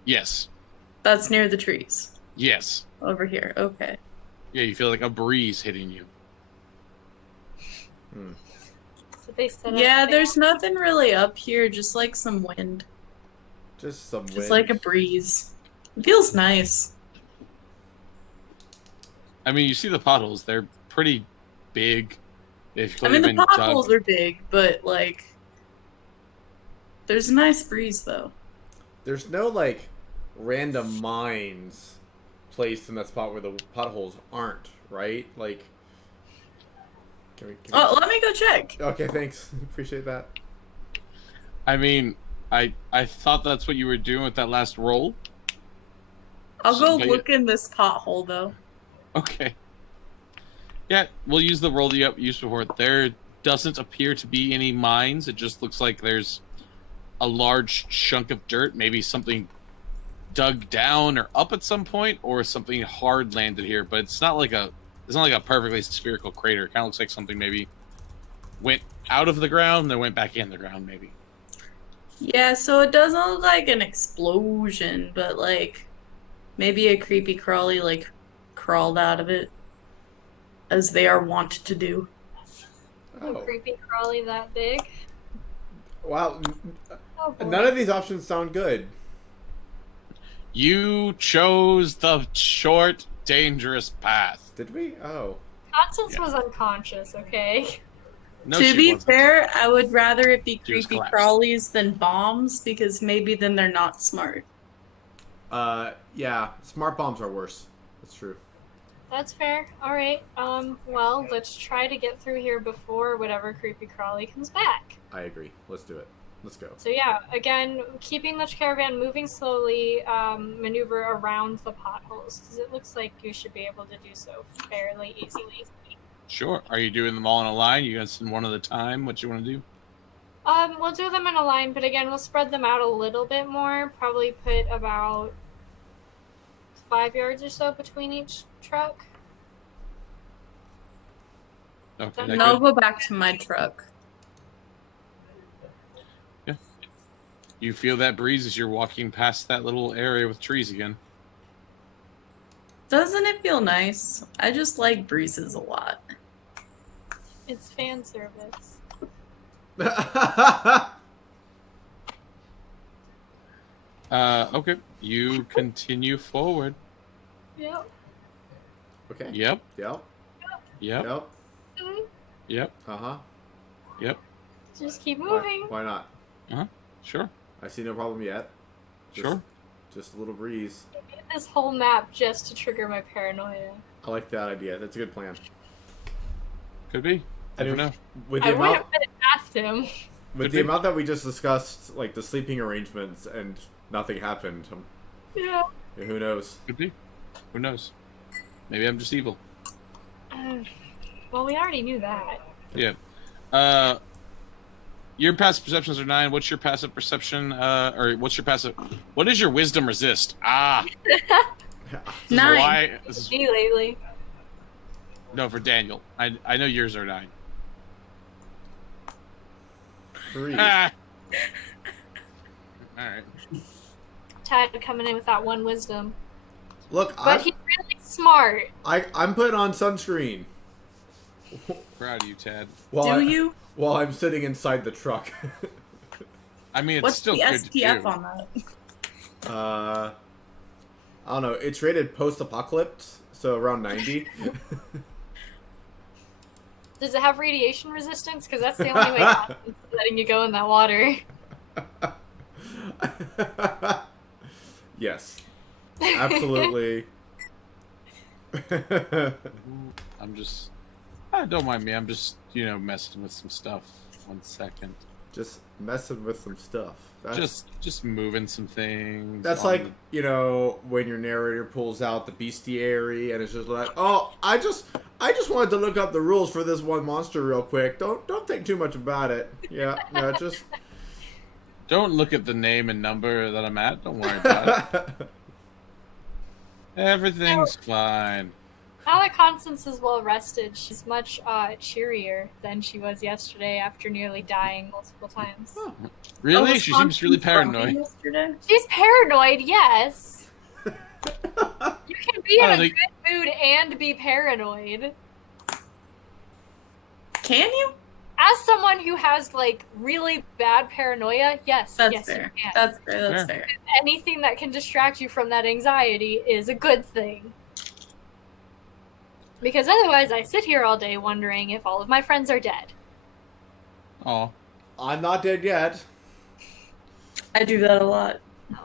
Yes. That's near the trees. Yes. Over here. Okay. Yeah, you feel like a breeze hitting you. So they set up Yeah, there. there's nothing really up here, just like some wind. Just some Just wind. like a breeze. It feels nice. I mean, you see the potholes. They're pretty big. They've I clearly mean, the been potholes dug. are big, but, like, there's a nice breeze, though. There's no, like, random mines placed in that spot where the potholes aren't, right? Like, can we... Oh, let me go check. Okay, thanks. Appreciate that. I mean, I thought that's what you were doing with that last roll. I'll go But look in this pothole, though. Okay. Yeah, we'll use the roll that you used before. There doesn't appear to be any mines. It just looks like there's a large chunk of dirt, maybe something dug down or up at some point, or something hard landed here. But it's not like a perfectly spherical crater. It kind of looks like something maybe went out of the ground and then went back in the ground, maybe. Yeah, so it doesn't look like an explosion, but like maybe a creepy crawly like crawled out of it, as they are wont to do. A creepy crawly that big. Wow. Oh, boy. None of these options sound good. You chose the short, dangerous path. Did we? Oh. Constance Yeah. was unconscious, okay? No, To she be wasn't. fair, I would rather it be She was creepy collapsed. crawlies than bombs, because maybe then they're not smart. Yeah. Smart bombs are worse. That's true. That's fair. Alright, well, let's try to get through here before whatever creepy crawly comes back. I agree. Let's do it. Let's go. So yeah, again, keeping the caravan moving slowly, maneuver around the potholes, because it looks like you should be able to do so fairly easily. Sure. Are you doing them all in a line? You guys in one at a time? What you want to do? We'll do them in a line, but again, we'll spread them out a little bit more. Probably put about 5 yards or so between each truck. Okay. And And that I'll good? go back to my truck. You feel that breeze as you're walking past that little area with trees again. Doesn't it feel nice? I just like breezes a lot. It's fan service. Okay. You continue forward. Yep. Okay. Yep. Yep. Yep. Yep. Mhm. Yep. Uh-huh. Yep. Just keep Why, moving. why not? Sure. I see no problem yet. Just, Sure. Just a little breeze. This whole map just to trigger my paranoia. I like that idea. That's a good plan. Could be. I Never mean, know. with I the would amount have been asked him. with Could the be. amount that we just discussed, like the sleeping arrangements, and nothing happened. Yeah. Who knows? Could be. Who knows? Maybe I'm just evil. Well, we already knew that. Yeah. Your passive perceptions are 9. What's your passive perception? Or what's your passive? What is your wisdom resist? This is 9. why. This is Me lately. no for Daniel. I know yours are 9. 3. Ah. All right. Tad coming in with that one wisdom. Look, But he's really smart. I'm putting on sunscreen. Proud of you, Tad. While Do you? While I'm sitting inside the truck. I mean, it's What's still the good to SPF do. on that? I don't know. It's rated post-apocalypse, so around 90. Does it have radiation resistance? Because that's the only way Constance is letting you go in that water. Yes. Absolutely. I'm just. Don't mind me. I'm just, messing with some stuff. 1 second. Just messing with some stuff. Just moving some things. That's like, when your narrator pulls out the bestiary and it's just like, oh, I just wanted to look up the rules for this one monster real quick. Don't think too much about it. Yeah, no, just Don't look at the name and number that I'm at. Don't worry about it. Everything's fine. Now that Constance is well rested, she's much cheerier than she was yesterday after nearly dying multiple times. Oh, really? Oh, She seems really paranoid. Yesterday? She's paranoid, yes. You can be in I a think- good mood and be paranoid. Can you? As someone who has really bad paranoia, yes, That's yes, fair. you can. That's fair. That's Fair. fair. Anything that can distract you from that anxiety is a good thing. Because otherwise, I sit here all day wondering if all of my friends are dead. Oh, I'm not dead yet. I do that a lot.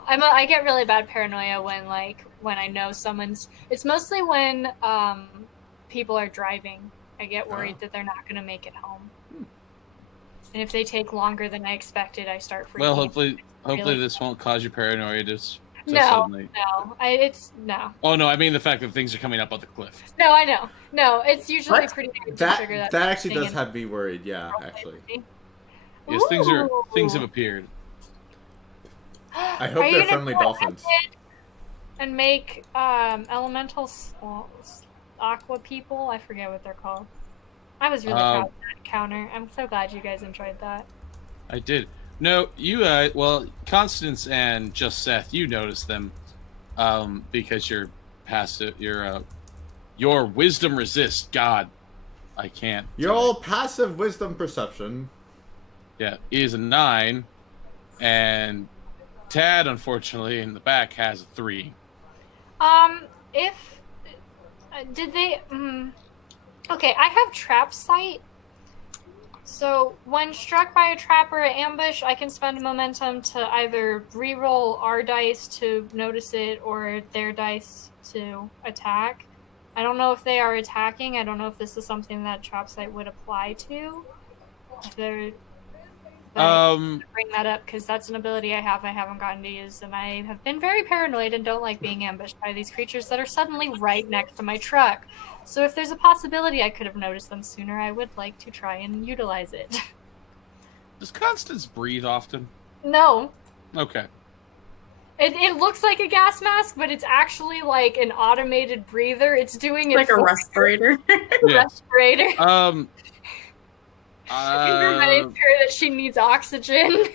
I get really bad paranoia when I know someone's. It's mostly when people are driving. I get worried that they're not going to make it home. And if they take longer than I expected, I start freaking. well, out. hopefully Really? this won't cause you paranoia. Just No, suddenly. no. Oh no, I mean the fact that things are coming up on the cliff. No, I know. No, it's usually What? pretty good to That trigger that. actually thing does in- have me worried. Yeah, actually. Yes, things Ooh. have appeared. I hope Are you they're gonna friendly go dolphins. naked? and make elemental aqua people. I forget what they're called. I was really proud of that encounter. I'm so glad you guys enjoyed that. I did. No, you well, Constance and just Seth, you noticed them, because you're passive. Your wisdom resist. God, I can't. Your all passive wisdom perception. Yeah, is a 9, and Tad, unfortunately, in the back has a 3. If did they? Okay, I have trap sight. So when struck by a trap or an ambush, I can spend momentum to either re-roll our dice to notice it or their dice to attack. I don't know if they are attacking. I don't know if this is something that trap sight would apply to. Bring that up because that's an ability I haven't gotten to use, and I have been very paranoid and don't like being ambushed by these creatures that are suddenly right next to my truck. So if there's a possibility I could have noticed them sooner, I would like to try and utilize it. Does Constance breathe often? No. Okay. It looks like a gas mask, but it's actually like an automated breather. It's doing it like a respirator. Yes. Respirator. It reminds her that she needs oxygen.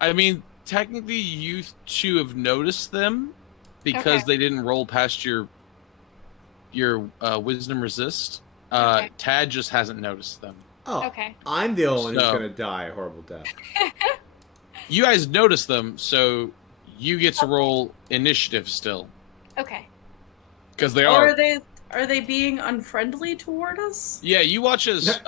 I mean, technically, you two have noticed them because they didn't roll past your wisdom resist. Tad just hasn't noticed them. Oh, okay. I'm the only one who's gonna die a horrible death. You guys noticed them, so you get to roll initiative still. Okay. Because they are. Are they being unfriendly toward us? Yeah, you watch as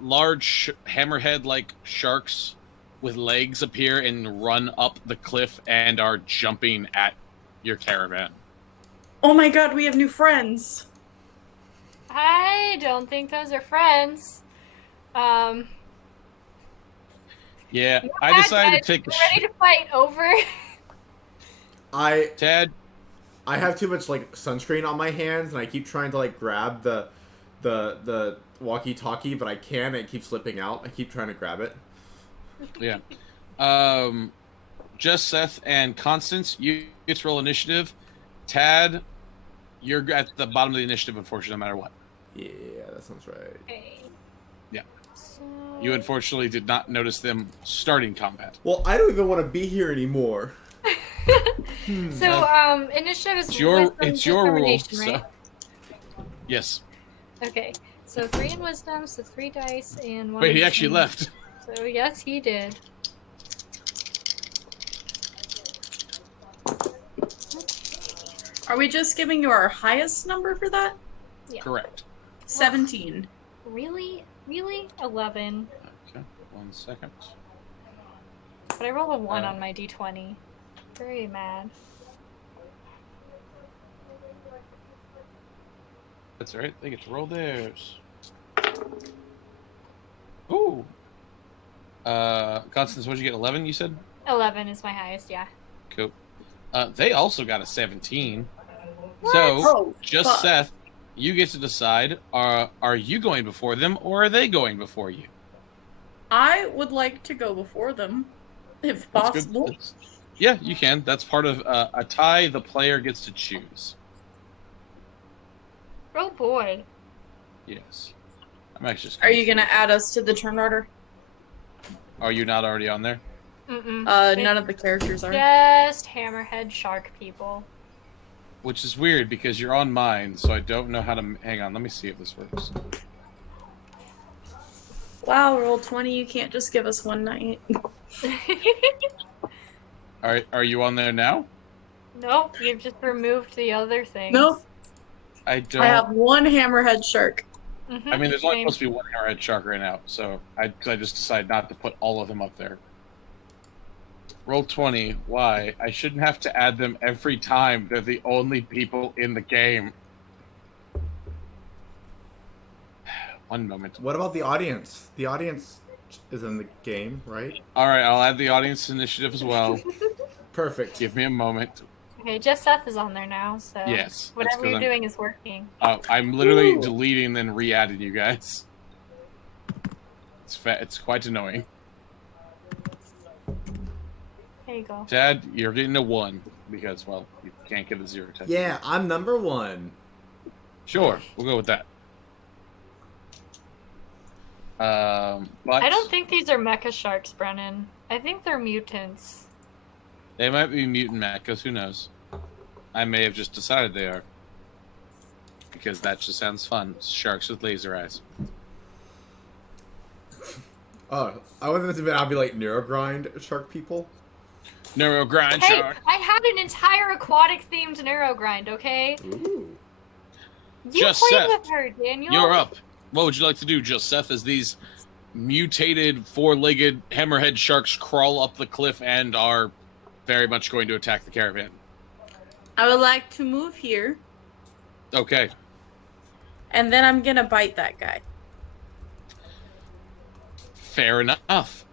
large hammerhead-like sharks with legs appear and run up the cliff and are jumping at your caravan. Oh my god, we have new friends. I don't think those are friends. Yeah, I decided to take a ready to fight over. Tad, I have too much like sunscreen on my hands, and I keep trying to like grab the walkie-talkie, but I can't. It keeps slipping out. I keep trying to grab it. Yeah. Just Seth and Constance, you get to roll initiative. Tad, you're at the bottom of the initiative, unfortunately, no matter what. Yeah, that sounds right. Okay. Yeah. So... You unfortunately did not notice them starting combat. Well, I don't even want to be here anymore. So, initiative is it's your rule, right? so... Yes. Okay, so 3 in wisdom, so 3 dice, and 1 Wait, he actually left. So, yes, he did. Are we just giving you our highest number for that? Yeah. Correct. 17. Really? Really? 11. Okay, 1 second. But I rolled a 1 on my d20. Very mad. That's alright, they get to roll theirs. Ooh! Constance, what'd you get, 11, you said? 11 is my highest, yeah. Cool. They also got a 17. What? So, just fuck. Seth, you get to decide, are you going before them, or are they going before you? I would like to go before them, if That's good. possible. Yeah, you can. That's part of a tie the player gets to choose. Oh boy. Yes. I'm actually just Are you gonna add us to the turn order? Are you not already on there? Mm-mm. None of the characters are. Just hammerhead shark people. Which is weird because you're on mine, so I don't know how to... Hang on, let me see if this works. Wow, roll 20, you can't just give us one night. Are you on there now? Nope, you've just removed the other things. Nope. I don't... I have one hammerhead shark. Mm-hmm. I mean, there's only supposed to be one hammerhead shark right now, so I just decided not to put all of them up there. Roll 20. Why? I shouldn't have to add them every time. They're the only people in the game. One moment. What about the audience? The audience is in the game, right? Alright, I'll add the audience initiative as well. Perfect. Give me a moment. Okay, just Seth is on there now, so Yes. whatever you're doing is working. I'm literally deleting and then re-adding you guys. It's quite annoying. There you go. Dad, you're getting a 1 because, well, you can't get a 0 technically. Yeah, I'm number 1. Sure, we'll go with that. But I don't think these are mecha sharks, Brennan. I think they're mutants. they might be mutant mechas. Who knows? I may have just decided they are. Because that just sounds fun. Sharks with laser eyes. Oh, I want them to be, I'll be like Neurogrind shark people. Neurogrind Hey, shark. I had an entire aquatic-themed neurogrind, okay? Ooh. You Just played Seth. with her, Daniel. You're up. What would you like to do, Joseph, as these mutated, four-legged hammerhead sharks crawl up the cliff and are very much going to attack the caravan? I would like to move here, Okay. and then I'm gonna bite that guy. Fair enough.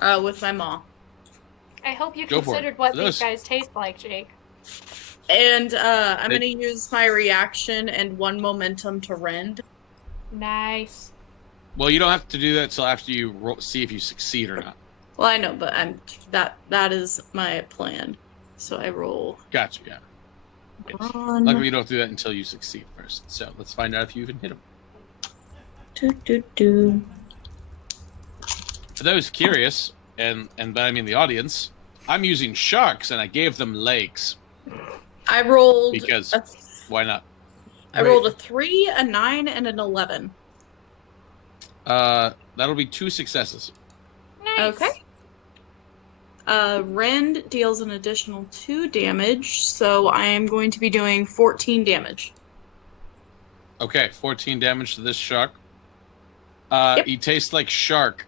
With my maw. I hope you Go for considered it. what Those- these guys taste like, Jake. And I'm They- gonna use my reaction and 1 momentum to rend. Nice. Well, you don't have to do that until after you see if you succeed or not. Well, I know, but that is my plan. So I roll. Gotcha, yeah. Yes. One. Luckily, you don't do that until you succeed first. So let's find out if you even hit him. For those curious, and by I mean the audience, I'm using sharks, and I gave them legs. I rolled. Because why not? I rolled a 3, a 9, and an 11. That'll be 2 successes. Nice. Okay. Rend deals an additional 2 damage, so I am going to be doing 14 damage. Okay, 14 damage to this shark. Yep. He tastes like shark.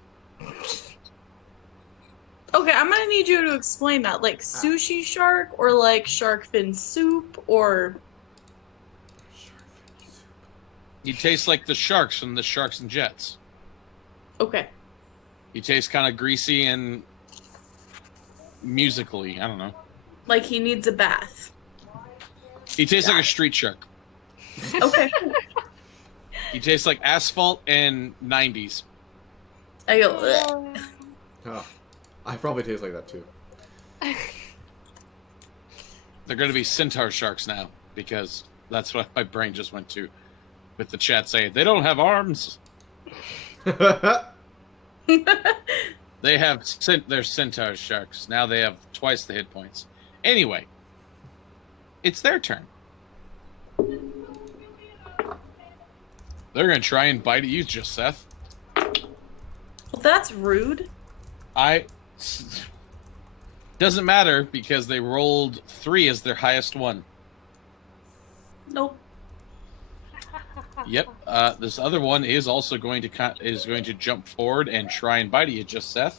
Okay, I'm gonna need you to explain that. Like sushi shark, or like shark fin soup, or... He tastes like the sharks from the Sharks and Jets. Okay. He tastes kind of greasy and musically. I don't know. Like he needs a bath. He tastes like a street shark. Okay. He tastes like asphalt and 90s. I go, "Ugh." Oh, I probably taste like that too. They're going to be centaur sharks now, because that's what my brain just went to. With the chat saying, they don't have arms. They have they're centaur sharks. Now they have twice the hit points. Anyway, it's their turn. They're going to try and bite at you, Joseph. Well, that's rude. Doesn't matter, because they rolled 3 as their highest one. Nope. Yep. This other one is also going to jump forward and try and bite at you, Joseph.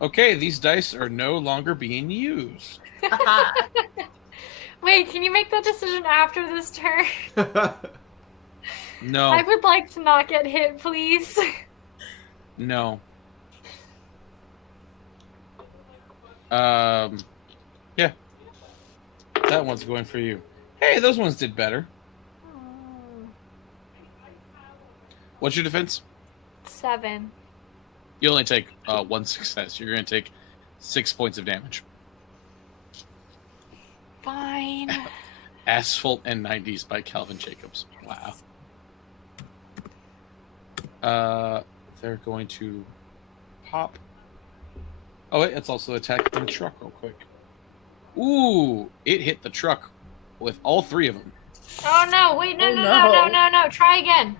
Okay, these dice are no longer being used. Aha. Wait, can you make that decision after this turn? No. I would like to not get hit, please. No. Yeah. That one's going for you. Hey, those ones did better. What's your defense? 7. You only take 1 success. You're going to take 6 points of damage. Fine. Asphalt and 90s by Calvin Jacobs. Wow. They're going to pop. Oh, wait, it's also attacking the truck real quick. Ooh, it hit the truck with all 3 of them. Oh no, wait, no, Oh, no, no. no, no, no, no. Try again.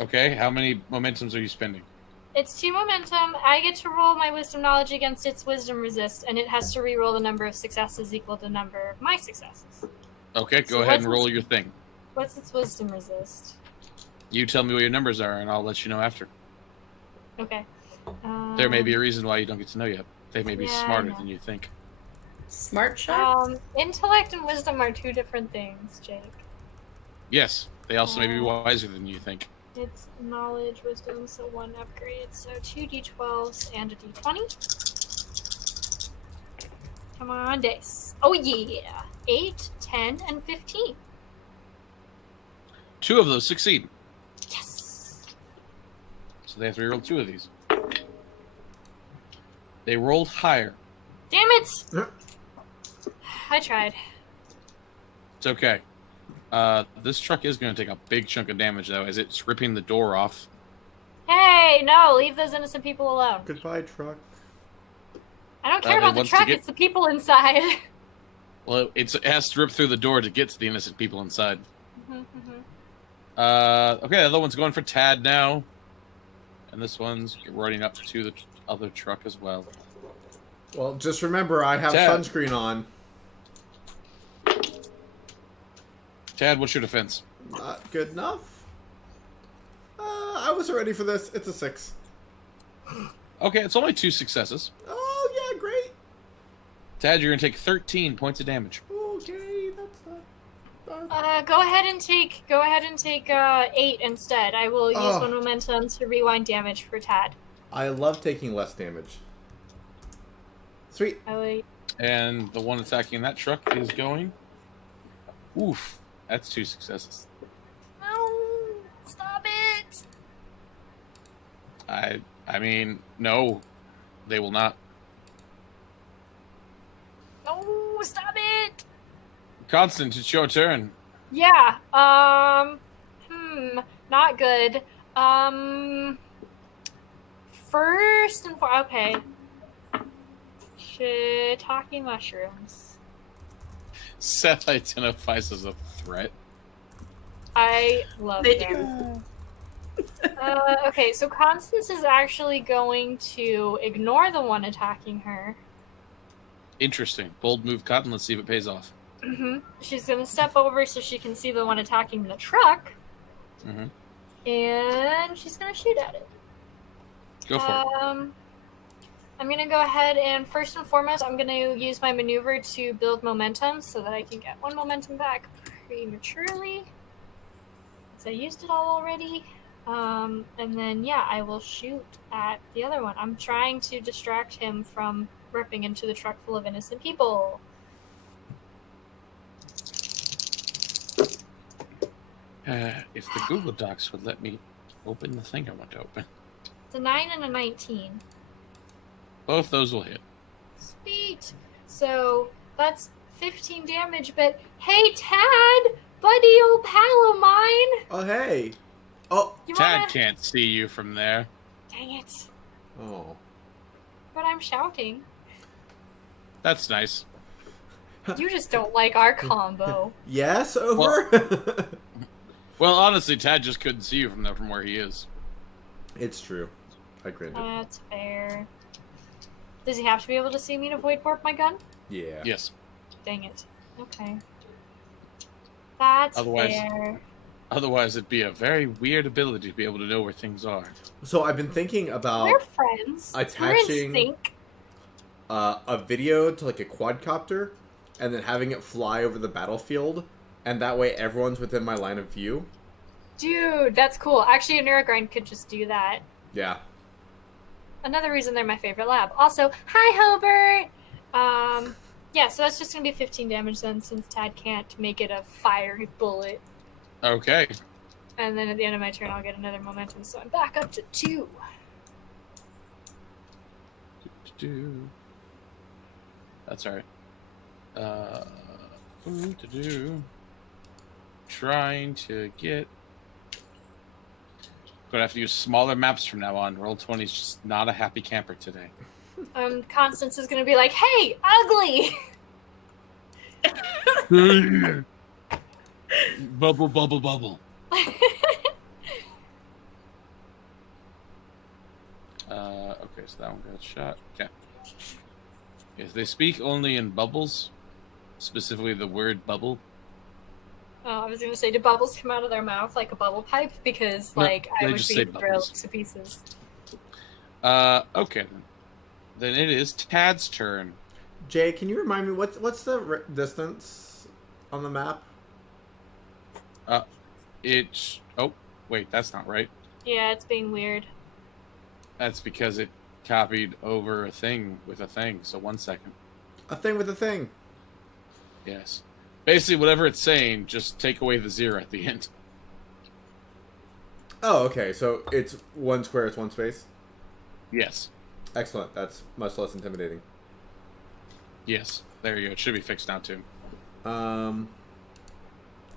Okay, how many momentums are you spending? It's 2 momentum. I get to roll my wisdom knowledge against its wisdom resist, and it has to re-roll the number of successes equal to the number of my successes. Okay, So go ahead and what's roll its- your thing. What's its wisdom resist? You tell me what your numbers are, and I'll let you know after. Okay. There may be a reason why you don't get to know yet. They may be Yeah, I smarter know. than you think. Smart shark? Intellect and wisdom are 2 different things, Jake. Yes, they also may be wiser than you think. It's knowledge, wisdom, so 1 upgrade. So 2 d12s and a d20. Come on, dice. Oh yeah! 8, 10, and 15. 2 of those succeed, Yes! so they have to reroll 2 of these. They rolled higher. Damn it! I tried. It's okay. This truck is going to take a big chunk of damage, though, as it's ripping the door off. Hey, no, leave those innocent people alone. Goodbye, truck. I don't care about the truck, it's the people inside. Well, it has to rip through the door to get to the innocent people inside. Mm-hmm. Okay, the other one's going for Tad now. And this one's running up to the other truck as well. Well, just remember, I have Tad. sunscreen on. Tad, what's your defense? Not good enough. I wasn't ready for this. It's a 6. Okay, it's only 2 successes. Oh, yeah, great. Tad, you're going to take 13 points of damage. Okay, that's not... Go ahead and take 8 instead. I will use Oh. one momentum to rewind damage for Tad. I love taking less damage. Sweet. I will... And the one attacking that truck is going... Oof. That's 2 successes. No! Stop it! I mean, no. They will not. No! Stop it! Constance, it's your turn. Yeah, not good. First and foremost, okay. Shiitake mushrooms. Seth identifies as a threat. I love They them. Okay, so Constance is actually going to ignore the one attacking her. Interesting. Bold move, Cotton. Let's see if it pays off. She's going to step over so she can see the one attacking the truck. And she's going to shoot at it. Go for it. I'm going to go ahead and first and foremost, I'm going to use my maneuver to build momentum so that I can get 1 momentum back prematurely. Because I used it all already. And then, yeah, I will shoot at the other one. I'm trying to distract him from ripping into the truck full of innocent people. If the Google Docs would let me open the thing I want to open. It's a 9 and a 19. Both those will hit. Sweet. So that's 15 damage, but hey, Tad, buddy, old pal of mine. Oh, hey. Oh. You Tad wanna... can't see you from there. Dang it. Oh. But I'm shouting. That's nice. You just don't like our combo. Yes, over? Well, honestly, Tad just couldn't see you from there from where he is. It's true. I grinned it. That's fair. Does he have to be able to see me to void warp my gun? Yeah. Yes. Dang it. Okay. That's Otherwise- fair. Otherwise, it'd be a very weird ability to be able to know where things are. So I've been thinking about We're friends. We're in attaching sync. a video to like a quadcopter and then having it fly over the battlefield, and that way everyone's within my line of view. Dude, that's cool. Actually, a Neurogrind could just do that. Yeah. Another reason they're my favorite lab. Also, hi, Hobart! Yeah, so that's just going to be 15 damage then, since Tad can't make it a fiery bullet. Okay. And then at the end of my turn, I'll get another momentum, so I'm back up to 2. That's alright. Trying to get... Gonna have to use smaller maps from now on. Roll20's just not a happy camper today. Constance is going to be like, hey, ugly! Bubble, bubble, bubble. Okay, so that one got shot. Okay. If they speak only in bubbles, specifically the word bubble. Oh, I was going to say, do bubbles come out of their mouth like a bubble pipe? Because, No, like, I they would just be say thrilled bubbles. to pieces. Okay then. Then it is Tad's turn. Jay, can you remind me what's the distance on the map? It's... Oh, wait, that's not right. Yeah, it's being weird. That's because it copied over a thing with a thing, so 1 second. A thing with a thing. Yes. Basically, whatever it's saying, just take away the 0 at the end. Oh, okay. So it's 1 square, it's 1 space. Yes. Excellent. That's much less intimidating. Yes, there you go. It should be fixed now too.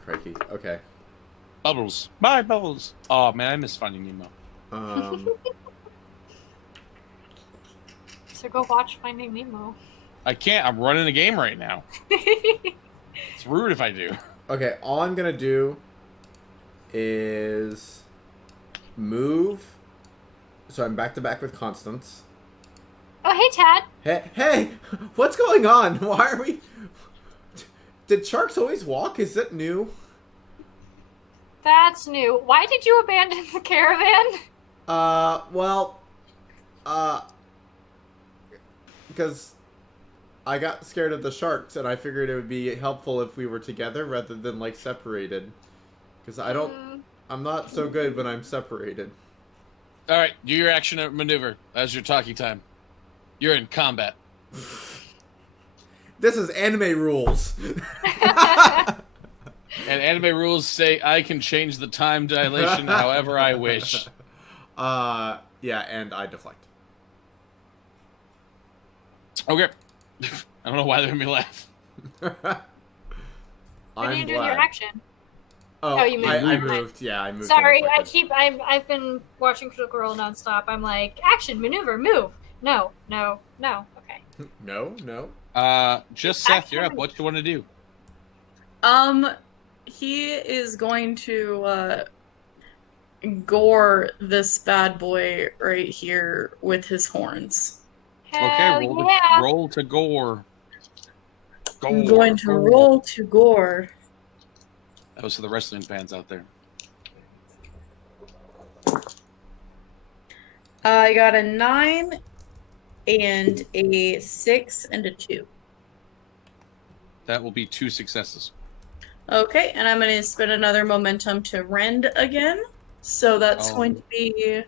Crikey. Okay. Bubbles. Bye, Bubbles. Oh man, I miss Finding Nemo. So go watch Finding Nemo. I can't. I'm running a game right now. It's rude if I do. Okay, all I'm gonna do is move. So I'm back to back with Constance. Oh, hey, Tad. Hey, what's going on? Why are we? Did sharks always walk? Is that new? That's new. Why did you abandon the caravan? Because I got scared of the sharks, and I figured it would be helpful if we were together rather than, like, separated. Because I'm not so good when I'm separated. All right, do your action maneuver as your talkie time. You're in combat. This is anime rules. And anime rules say I can change the time dilation however I wish. Yeah, and I deflect. Okay. I don't know why they made me laugh. What I'm did you do with glad. your action? Oh, you moved. I moved. Yeah, I moved. Sorry, and deflected. I've been watching Critical Role nonstop. I'm like, action, maneuver, move. No. Okay. No. Just Seth, you're up. What you want to do? He is going to gore this bad boy right here with his horns. Hell Okay, yeah. roll to gore. I'm going to roll to gore. That was for the wrestling fans out there. I got a 9 and a 6 and a 2. That will be 2 successes. Okay, and I'm going to spend another momentum to rend again. So that's going to be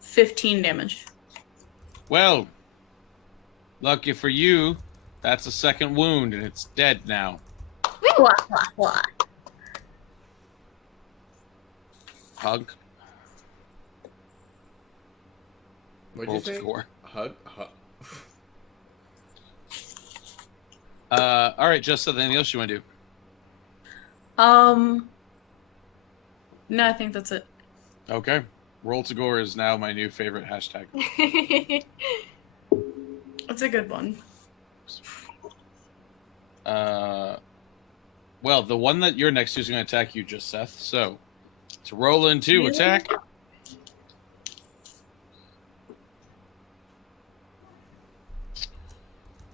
15 damage. Well, lucky for you, that's a second wound and it's dead now. Hug. What'd Roll you say? score. Hug. All right, just anything else you want to do? No, I think that's it. Okay. Roll to gore is now my new favorite hashtag. That's a good one. Well, the one that you're next to is going to attack you, just Seth. So, to roll into attack.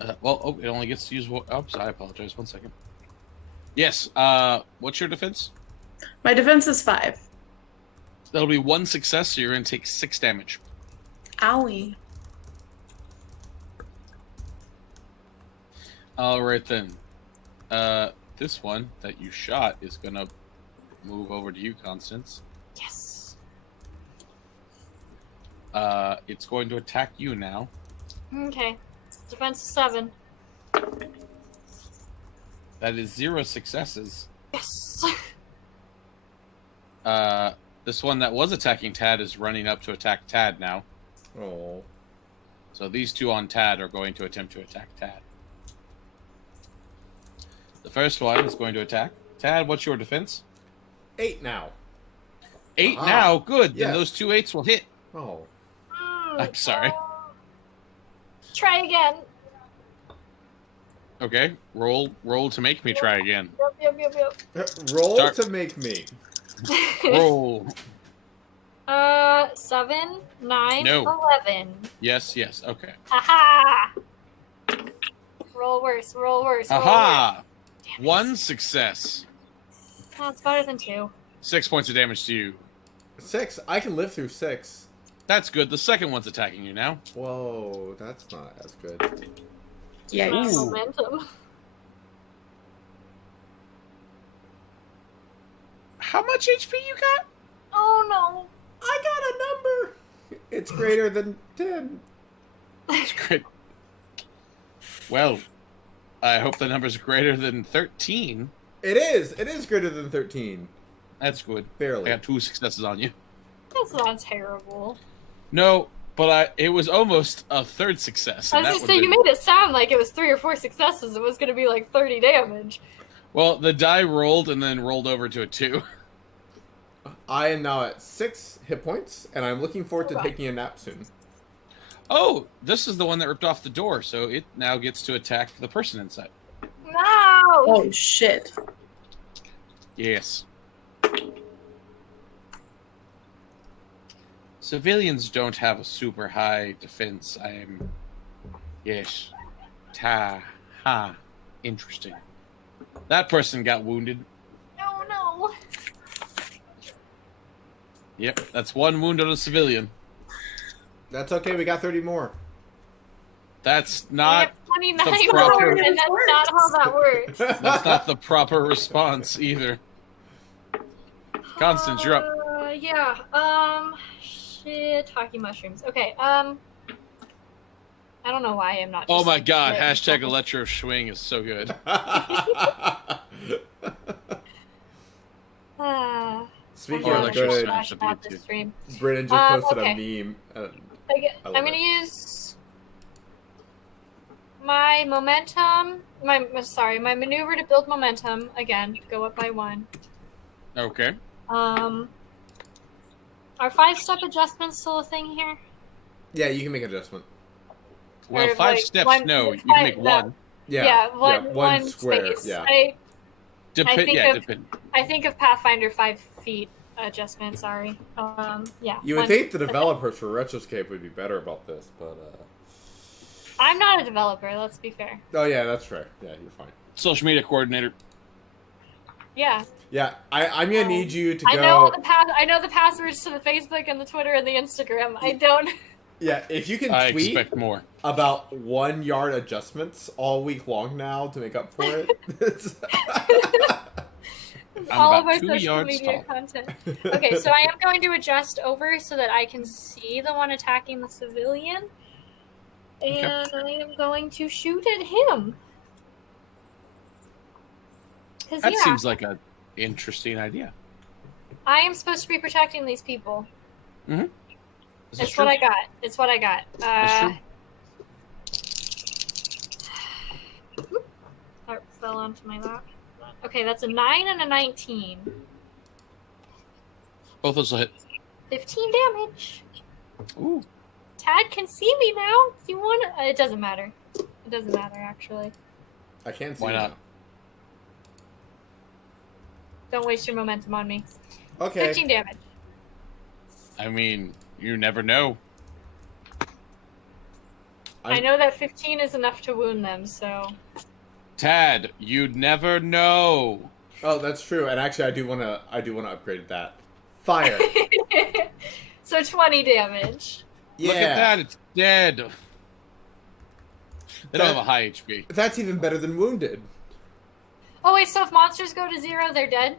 It only gets to use one. Oops, I apologize. 1 second. Yes. What's your defense? My defense is 5. That'll be 1 success, so you're going to take 6 damage. Owie. All right then. This one that you shot is going to move over to you, Constance. Yes. It's going to attack you now. Okay. Defense is 7. That is 0 successes. Yes. This one that was attacking Tad is running up to attack Tad now. Oh. So these two on Tad are going to attempt to attack Tad. The first one is going to attack. Tad, what's your defense? 8 now. 8 Ah, now. Good. yes. Then those 2 8s will hit. Oh. I'm sorry. Try again. Okay. Roll to make me try again. Yep. Roll Start. to make me. Roll. 7, 9, No. 11. Yes. Okay. Aha! Roll worse. Roll worse. Aha! Damn it. 1 success. Oh, it's better than 2. 6 points of damage to you. 6. I can live through 6. That's good. The second one's attacking you now. Whoa, that's not as good. Yikes. Ooh. Momentum. How much HP you got? Oh no. I got a number. It's greater than 10. That's great. Well, I hope the number's greater than 13. It is. It is greater than 13. That's good. Barely. I got 2 successes on you. That's not terrible. No, But it was almost a third success. I and was that just saying, you would've made it sound like it was 3 or 4 successes. It was going to be like 30 damage. Well, the die rolled and then rolled over to a 2. I am now at 6 hit points, and I'm looking forward to Okay. taking a nap soon. Oh, this is the one that ripped off the door, so it now gets to attack the person inside. No! Oh shit. Yes. Civilians don't have a super high defense. Yes. Ha. Interesting. That person got wounded. No. Yep, that's 1 wound on a civilian. That's okay, we got 30 more. That's We not have 29 the proper- more, and that's not how that works. that's not the proper response either. Constance, you're up. Yeah. Shit. Hockey mushrooms. Okay. I don't know why I'm not. Oh just- my god, Yeah. hashtag electro swing is so good. Speaking Or of electric good, slash. About the stream. Brandon just posted Okay. a meme. I'm love gonna it. use my momentum. My maneuver to build momentum again. Go up by 1. Okay. Are 5-step adjustments still a thing here? Yeah, you can make an adjustment. Well, Or, 5 like, steps, one- no. You five- can make no. 1. Yeah, one square. space. Yeah. I think of Pathfinder 5 feet adjustment. Sorry. Yeah. You would one- think the developers for Retroscape would be better about this, but I'm not a developer. Let's be fair. oh yeah, that's fair. Yeah, you're fine. Social media coordinator. Yeah. Yeah, I'm gonna need you to I know go. I know the passwords to the Facebook and the Twitter and the Instagram. I don't. Yeah, if you can I tweet expect more. about 1 yard adjustments all week long now to make up for it. I'm all about of our 2 social yards media tall. content. Okay, so I am going to adjust over so that I can see the one attacking the civilian. And I am going to shoot at him. Because, That yeah, seems like an interesting idea. I am supposed to be protecting these people. This is It's true. what I got. It's what I got. That's true. That fell onto my lap. Okay, that's a 9 and a 19. Both those will hit. 15 damage. Ooh. Tad can see me now. Do you want to... It doesn't matter. It doesn't matter, actually. I can't see. Why not? now. Don't waste your momentum on me. Okay. 15 damage. I mean, you never know. I know that 15 is enough to wound them, so... Tad, you'd never know. Oh, that's true. And actually, I do want to upgrade that. Fire. So 20 damage. Yeah. Look at that, it's dead. They don't That- have a high HP. That's even better than wounded. Oh wait, so if monsters go to 0, they're dead?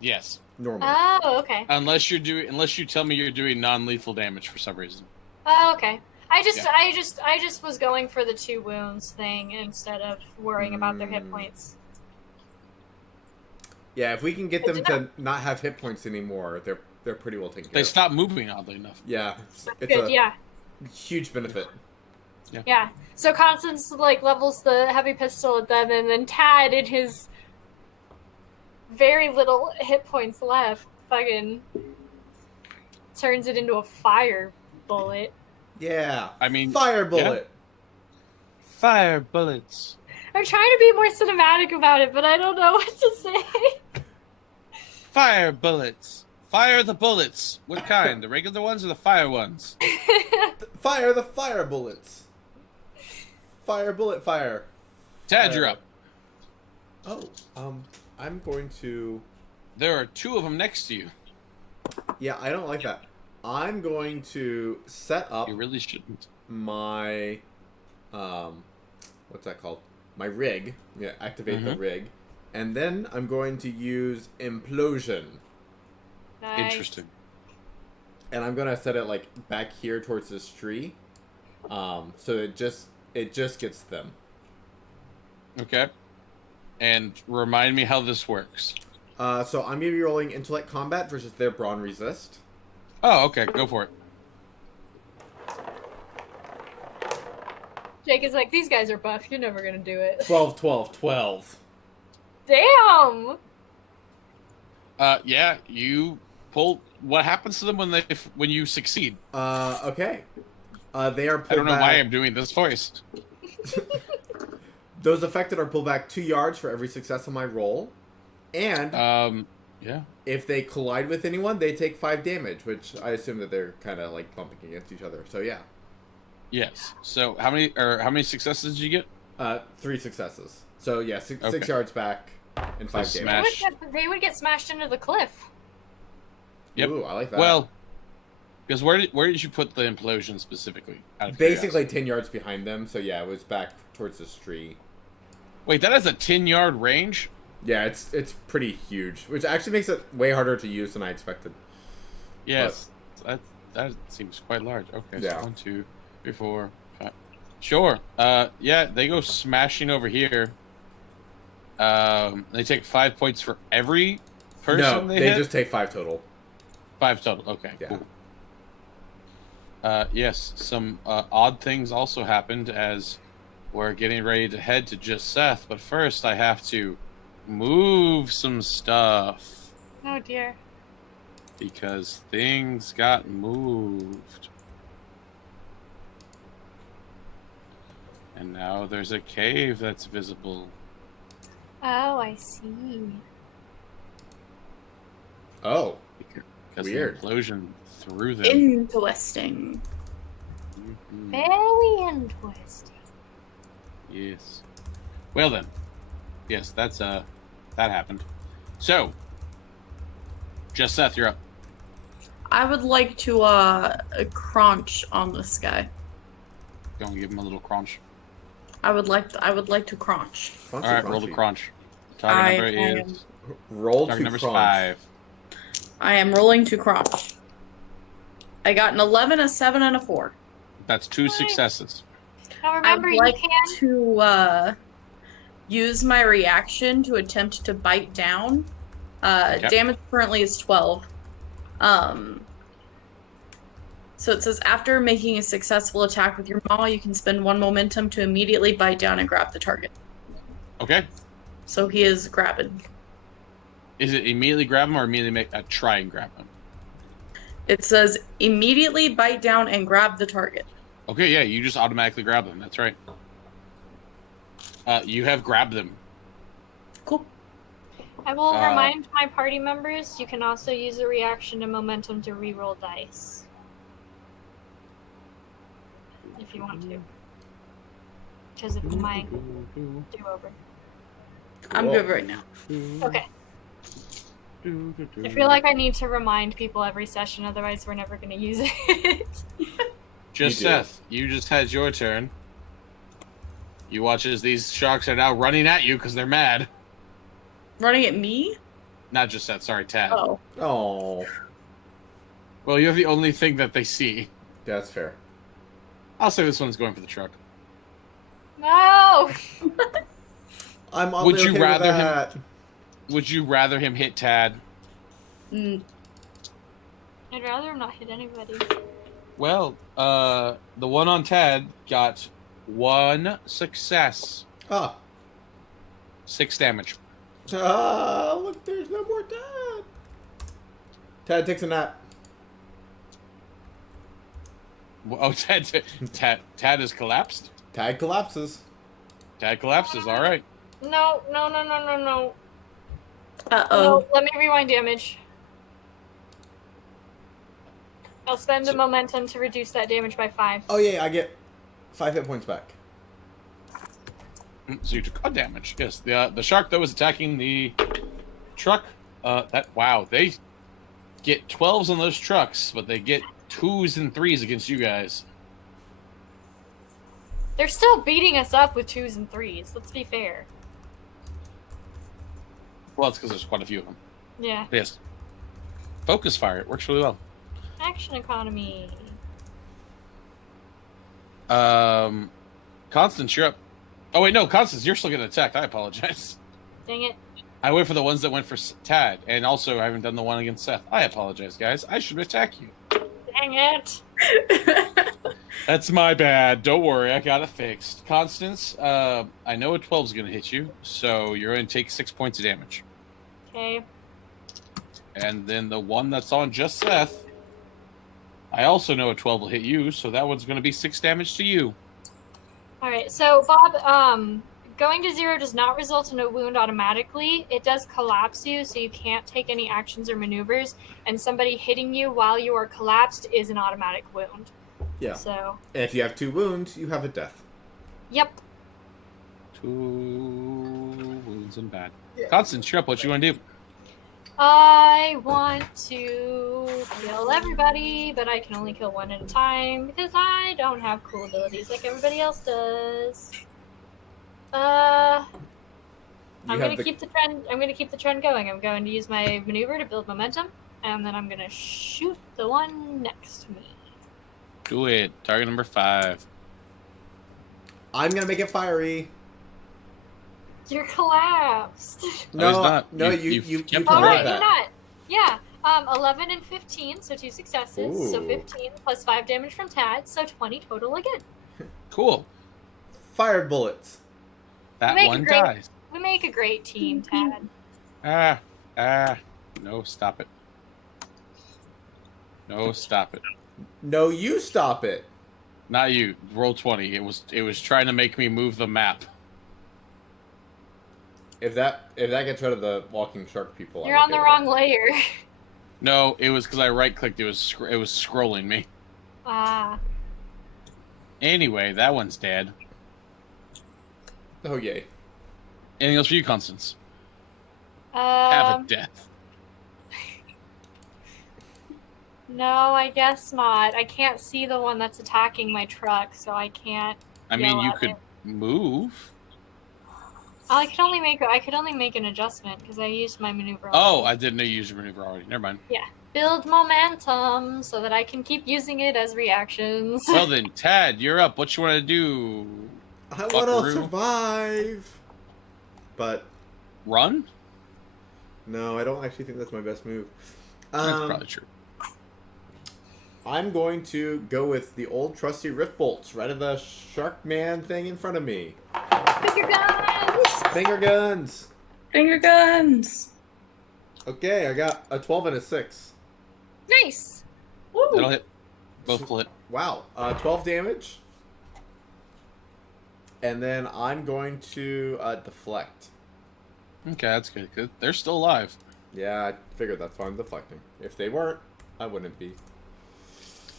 Yes. Normal. Oh, okay. Unless you tell me you're doing non-lethal damage for some reason. Oh, okay. I just Yeah. was going for the 2 wounds thing instead of worrying about their hit points. Yeah, if we can get them to not have hit points anymore, they're pretty well taken care They of. stop moving, oddly enough. Yeah, it's Good, a yeah. huge benefit. Yeah. So Constance levels the heavy pistol at them, and then Tad, in his very little hit points left, fucking turns it into a fire bullet. Yeah. I mean, Fire bullet. fire bullets. I'm trying to be more cinematic about it, but I don't know what to say. Fire bullets. Fire the bullets. What kind? The regular ones or the fire ones? Fire the fire bullets. Fire bullet fire. Tad, you're up. Oh, I'm going to. There are 2 of them next to you. Yeah, I don't like that. I'm going to set up You really shouldn't. my, what's that called? My rig. Yeah, activate the rig, and then I'm going to use implosion, Nice. Interesting. and I'm gonna set it back here towards this tree, so it just gets them. Okay. And remind me how this works. So I'm gonna be rolling intellect combat versus their brawn resist. Oh, okay. Go for it. Jake is like, these guys are buff. You're never gonna do it. 12, 12, 12. Damn. Yeah, you pull. What happens to them when you succeed? Okay. They are pulled I don't know back. why I'm doing this voice. Those affected are pulled back 2 yards for every success on my roll. And yeah. if they collide with anyone, they take 5 damage, which I assume that they're kind of like bumping against each other. So yeah. Yes. So how many successes did you get? 3 successes. So yeah, 6 Okay. yards back and 5 So damage. smash. They would get smashed into the cliff. Yep. Ooh, I like that. Well, because where did you put the implosion specifically? Out of basically curiosity? 10 yards behind them. So yeah, it was back towards the street. Wait, that has a 10-yard range? Yeah, it's pretty huge, which actually makes it way harder to use than I expected. Yes. That seems quite large. Okay. Yeah. So 1, 2, 3, 4, 5. Sure. Yeah, they go smashing over here. They take 5 points for every person No, they they hit? just take 5 total. 5 total. Okay. Yeah. Cool. Yes, some odd things also happened as we're getting ready to head to Just Seth, but first I have to move some stuff Oh dear. because things got moved. And now there's a cave that's visible. Oh, I see. Oh, Because Weird. the implosion threw them. Interesting. Mhm. Very interesting. Yes. Well then. Yes, that happened. So, Just Seth, you're up. I would like to crunch on this guy. Go and give him a little crunch. I would like to crunch. crunchy, All right, roll the crunchy. crunch. I Target number am- is Roll target to number's crunch. 5. I am rolling to crunch. I got an 11, a 7, and a 4. That's 2 successes. Now I remember, would you like can. to use my reaction to attempt to bite down. Okay. Damage currently is 12. So it says after making a successful attack with your maw, you can spend 1 momentum to immediately bite down and grab the target. Okay. So he is grabbing. Is it immediately grab him or immediately try and grab him? It says immediately bite down and grab the target. Okay, yeah, you just automatically grab them. That's right. You have grabbed them. Cool. I will remind my party members you can also use a reaction to momentum to reroll dice. If you want to. Because of my do-over. I'm good right now. Okay. I feel like I need to remind people every session, otherwise we're never going to use it. Just You do. Seth, you just had your turn. You watch as these sharks are now running at you because they're mad. Running at me? Not just Seth, sorry, Tad. Oh. Oh, Well, you're the only thing that they see. that's fair. I'll say this one's going for the truck. No! I'm oddly Would you okay rather with him- that. Would you rather him hit Tad? Mm. I'd rather not hit anybody. Well, the one on Tad got 1 success. Ah, 6 damage. look, there's no more Tad. Tad takes a nap. Oh, Tad is collapsed? Tad collapses. Tad collapses, alright. No. Uh-oh. No, let me rewind damage. I'll spend a momentum to reduce that damage by 5. Oh yeah, I get 5 hit points back. So you took odd damage. Yes, the shark that was attacking the truck. Wow, they get 12s on those trucks, but they get 2s and 3s against you guys. They're still beating us up with 2s and 3s, let's be fair. Well, it's because there's quite a few of them. Yeah. Yes. Focus fire. It works really well. Action economy. Constance, you're up. Oh wait, no, Constance, you're still getting attacked. I apologize. Dang it. I went for the ones that went for Tad, and also I haven't done the one against Seth. I apologize, guys. I should attack you. Dang it. That's my bad. Don't worry, I got it fixed. Constance, I know a 12 is going to hit you, so you're going to take 6 points of damage. Okay. And then the one that's on just Seth, I also know a 12 will hit you, so that one's going to be 6 damage to you. All right. So, Bob, going to 0 does not result in a wound automatically. It does collapse you, so you can't take any actions or maneuvers. And somebody hitting you while you are collapsed is an automatic wound. Yeah. So. And if you have 2 wounds, you have a death. Yep. 2 wounds and bad. Yeah. Constance, you're up. What you want to do? I want to kill everybody, but I can only kill one at a time because I don't have cool abilities like everybody else does. I'm gonna keep the trend. I'm gonna keep the trend going. I'm going to use my maneuver to build momentum, and then I'm gonna shoot the one next to me. Do it. Target number 5. I'm gonna make it fiery. You're collapsed. No, he's not. No, you kept Oh, right, that. you're not. Yeah. 11 and 15, so 2 successes. Ooh. So 15 plus 5 damage from Tad, so 20 total again. Cool. Fired bullets. That one dies. We make a great team, Tad. No, stop it. No, stop it. No, you stop it. Not you. Roll 20. It was trying to make me move the map. If that gets rid of the walking shark people, You're on the wrong layer. No, it was because I right-clicked. It was scrolling me. Ah. Anyway, that one's dead. Oh yay! Anything else for you, Constance? Have a death. No, I guess not. I can't see the one that's attacking my truck, so I can't. I mean, you could move. I could only make an adjustment because I used my maneuver. Oh, I didn't know you used your maneuver already. Never mind. Yeah, build momentum so that I can keep using it as reactions. Well then, Tad, you're up. What you want to do? I want to survive. But run? No, I don't actually think that's my best move. That's probably true. I'm going to go with the old trusty rift bolts right of the shark man thing in front of me. Finger guns! Finger guns! Finger guns! Okay, I got a 12 and a 6. Nice! Woo. That'll hit. Both will hit. Wow, 12 damage. And then I'm going to deflect. Okay, that's good. Good. They're still alive. Yeah, I figured that's why I'm deflecting. If they weren't, I wouldn't be.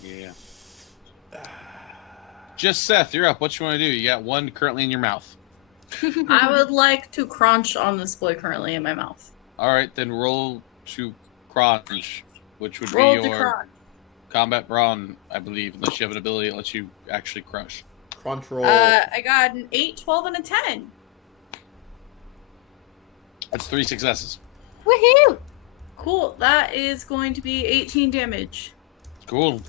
Yeah. Just Seth, you're up. What you want to do? You got one currently in your mouth. I would like to crunch on this boy currently in my mouth. All right, then roll to crunch, which would Roll be to your crunch. combat brawn, I believe, unless you have an ability that lets you actually crush. Crunch roll. I got an 8, 12, and a 10. That's 3 successes. Woohoo! Cool. That is going to be 18 damage. Cool.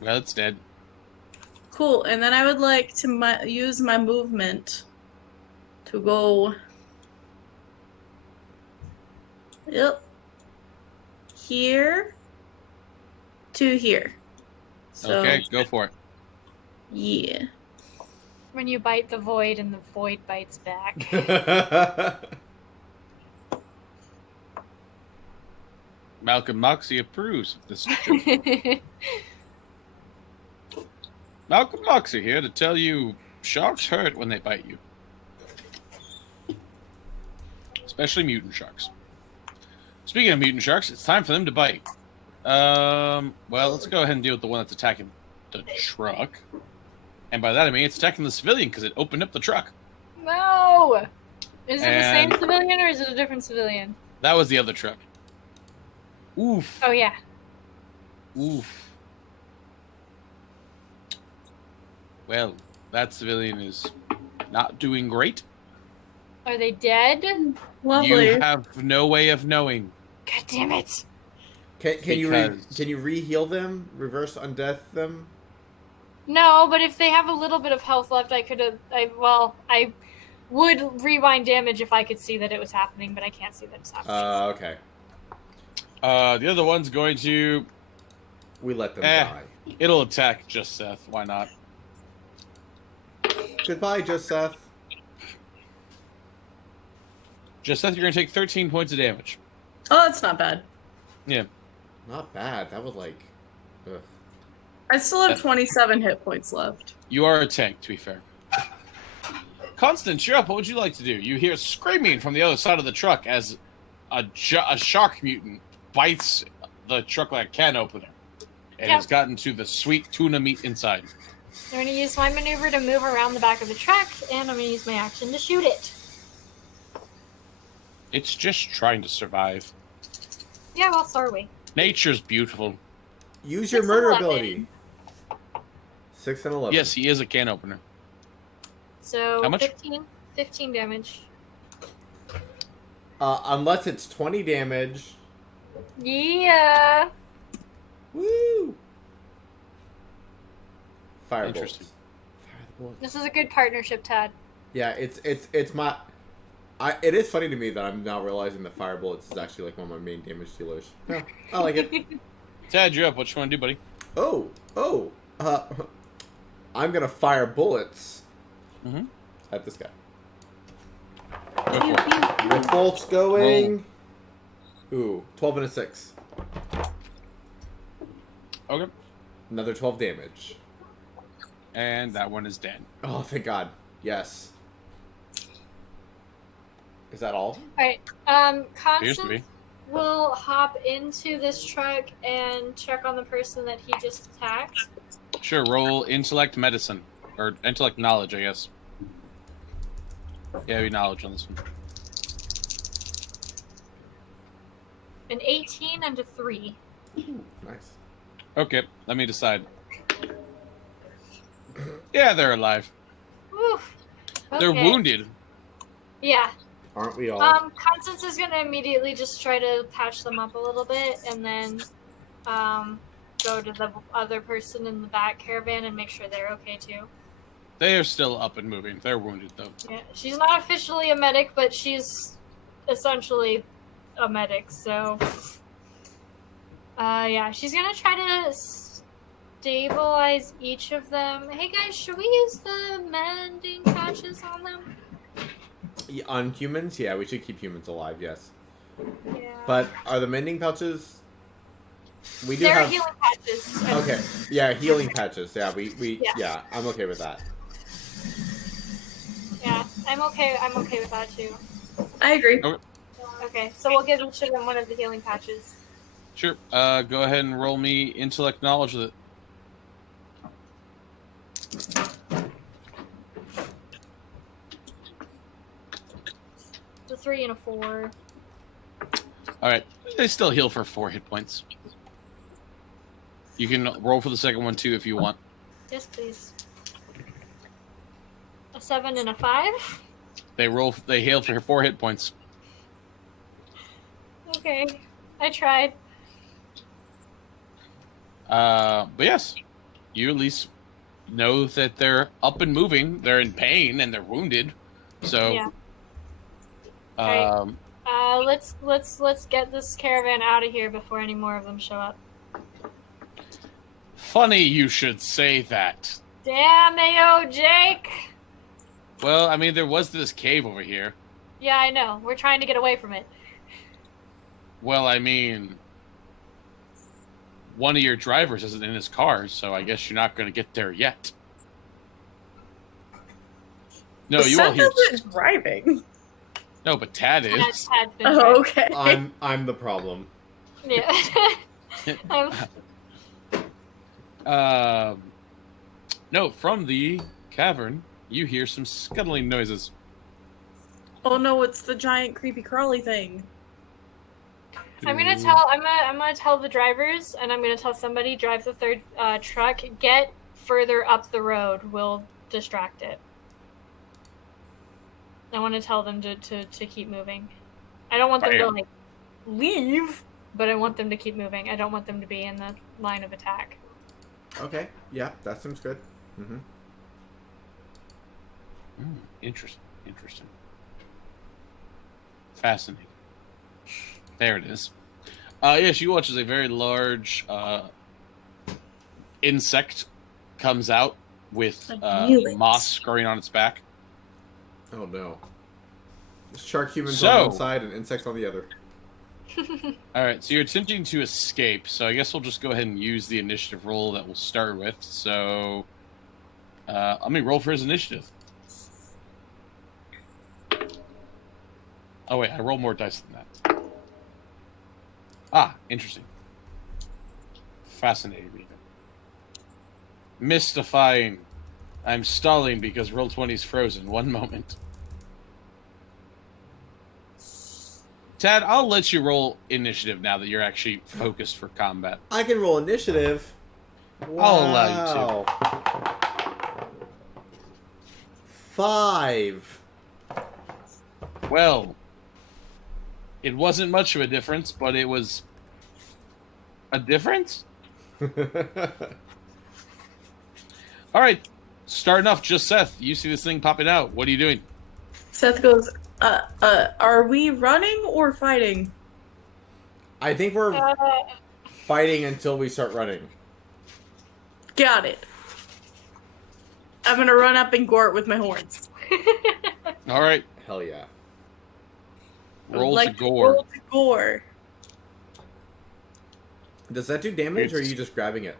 Well, it's dead. Cool. And then I would like to use my movement to go... Yep. Here to here. So, Okay, go for it. Yeah. When you bite the void and the void bites back. Malcolm Moxie approves of this joke. Malcolm Moxie here to tell you sharks hurt when they bite you. Especially mutant sharks. Speaking of mutant sharks, it's time for them to bite. Well, let's go ahead and deal with the one that's attacking the truck. And by that I mean it's attacking the civilian because it opened up the truck. No! Is it the same civilian or is it a different civilian? That was the other truck. Oof. Oh, yeah. Oof. Well, that civilian is not doing great. Are they dead? Lovely. You have no way of knowing. God damn it. Can you re-heal them? Reverse undeath them? No, but if they have a little bit of health left, I would rewind damage if I could see that it was happening, but I can't see that it's happening. Okay. The other one's going to... We let them die. It'll attack just Seth. Why not? Goodbye, Joseph. Just Seth, you're going to take 13 points of damage. Oh, that's not bad. Yeah. Not bad. That was like... Ugh. I still have 27 hit points left. You are a tank, to be fair. Constance, you're up. What would you like to do? You hear screaming from the other side of the truck as a shark mutant bites the truck like a can opener. And has gotten to the sweet tuna meat inside. I'm going to use my maneuver to move around the back of the truck, and I'm going to use my action to shoot it. It's just trying to survive. Yeah, well, so are we. Nature's beautiful. Use your 6 and murder 11. ability. 6 and 11. Yes, he is a can opener. So, How much? 15 damage. Unless it's 20 damage. Yeah. Woo! Fire Interesting. bolts. Fire the bullets. This is a good partnership, Tad. Yeah, it's my... it is funny to me that I'm now realizing that fire bullets is actually like one of my main damage dealers. Yeah, I like it. Tad, you're up. What you want to do, buddy? I'm gonna fire bullets Mm-hmm. at this guy. Go for it. With bolts going... Ooh, 12 and a 6. Okay. Another 12 damage. And that one is dead. Oh, thank God. Yes. Is that all? Alright, Appears to be. Constance will hop into this truck and check on the person that he just attacked. Sure, roll intellect medicine. Or intellect knowledge, I guess. Yeah, we knowledge on this one. An 18 and a 3. Nice. Okay, let me decide. Yeah, they're alive. Oof. They're Okay. wounded. Yeah. Aren't we all? Constance is gonna immediately just try to patch them up a little bit, and then, go to the other person in the back caravan and make sure they're okay too. They are still up and moving. They're wounded, though. Yeah, she's not officially a medic, but she's essentially a medic, so... yeah, she's gonna try to stabilize each of them. Hey guys, should we use the mending patches on them? On humans? Yeah, we should keep humans alive, yes. Yeah. But are the mending pouches... We do They're have... healing patches. Okay, yeah, healing patches. Yeah, we Yeah. yeah, I'm okay with that. Yeah, I'm okay with that too. I agree. Okay, so we'll give each of them one of the healing patches. Sure. Go ahead and roll me intellect knowledge with it. It's a 3 and a 4. Alright. They still heal for 4 hit points. You can roll for the second one, too, if you want. Yes, please. A 7 and a 5? They heal for 4 hit points. Okay, I tried. But yes, you at least know that they're up and moving. They're in pain and they're wounded. So, Yeah. Let's get this caravan out of here before any more of them show up. funny you should say that. Damn, Ayo, Jake! Well, I mean, there was this cave over here. Yeah, I know. We're trying to get away from it. Well, I mean, one of your drivers isn't in his car, so I guess you're not going to get there yet. No, you all hear. isn't driving. No, but Tad is. Tad's been Oh, okay. I'm the problem. Yeah. No, from the cavern, you hear some scuttling noises. Oh no, it's the giant creepy crawly thing. I'm gonna tell the drivers, and I'm gonna tell somebody drive the third truck. Get further up the road. We'll distract it. I want to tell them to keep moving. I don't want them to like leave, but I want them to keep moving. I don't want them to be in the line of attack. Okay, yeah, that seems good. Mm-hmm. Interesting. Fascinating. There it is. Yes, you watch as a very large insect comes out with I knew it. moss growing on its back. Oh no. Shark humans So- on one side and insects on the other. All right, so you're attempting to escape. So I guess we'll just go ahead and use the initiative roll that we'll start with. So let me roll for his initiative. Oh wait, I roll more dice than that. Ah, interesting. Fascinating even. Mystifying. I'm stalling because Roll20's frozen. One moment. Tad, I'll let you roll initiative now that you're actually focused for combat. I can roll initiative. I'll allow you to. 5. Well, it wasn't much of a difference, but it was a difference? All right, starting off, just Seth. You see this thing popping out. What are you doing? Seth goes, are we running or fighting? I think we're fighting until we start running. Got it. I'm gonna run up and gore it with my horns. All right, Hell yeah. roll Like to gore. Roll to gore. Does that do damage, or are It's- you just grabbing it?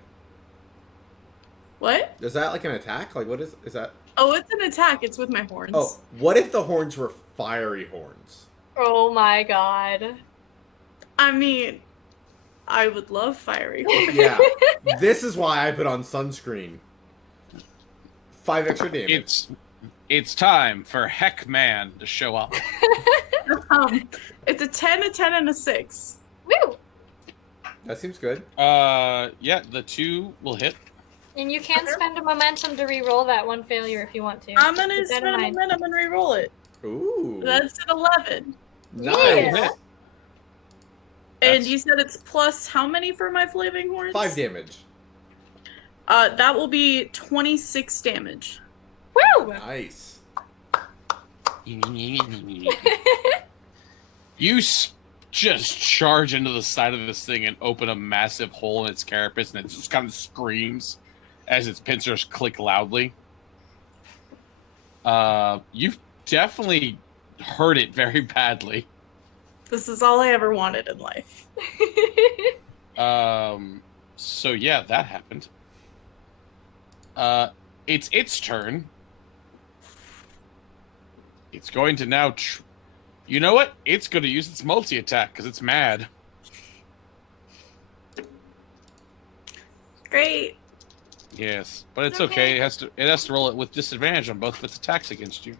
What? Is that like an attack? Like, what is that? Oh, it's an attack. It's with my horns. Oh, what if the horns were fiery horns? Oh my god. I mean, I would love fiery horns. Yeah. This is why I put on sunscreen. 5 extra damage. It's time for Heckman to show up. It's a 10, a 10, and a 6. Woo! That seems good. Yeah, the 2 will hit. And you can spend a momentum to re-roll that one failure if you want to. I'm gonna Keep that spend in a mind. momentum and re-roll it. Ooh. That's an 11. Nice. Yeah. And That's- you said it's plus how many for my flaming horns? 5 damage. That will be 26 damage. Woo! Nice. You just charge into the side of this thing and open a massive hole in its carapace, and it just kind of screams as its pincers click loudly. You've definitely hurt it very badly. This is all I ever wanted in life. So yeah, that happened. It's its turn. It's going to now. You know what? It's going to use its multi-attack because it's mad. Great. Yes, but it's Okay. okay. It has to roll it with disadvantage on both of its attacks against you.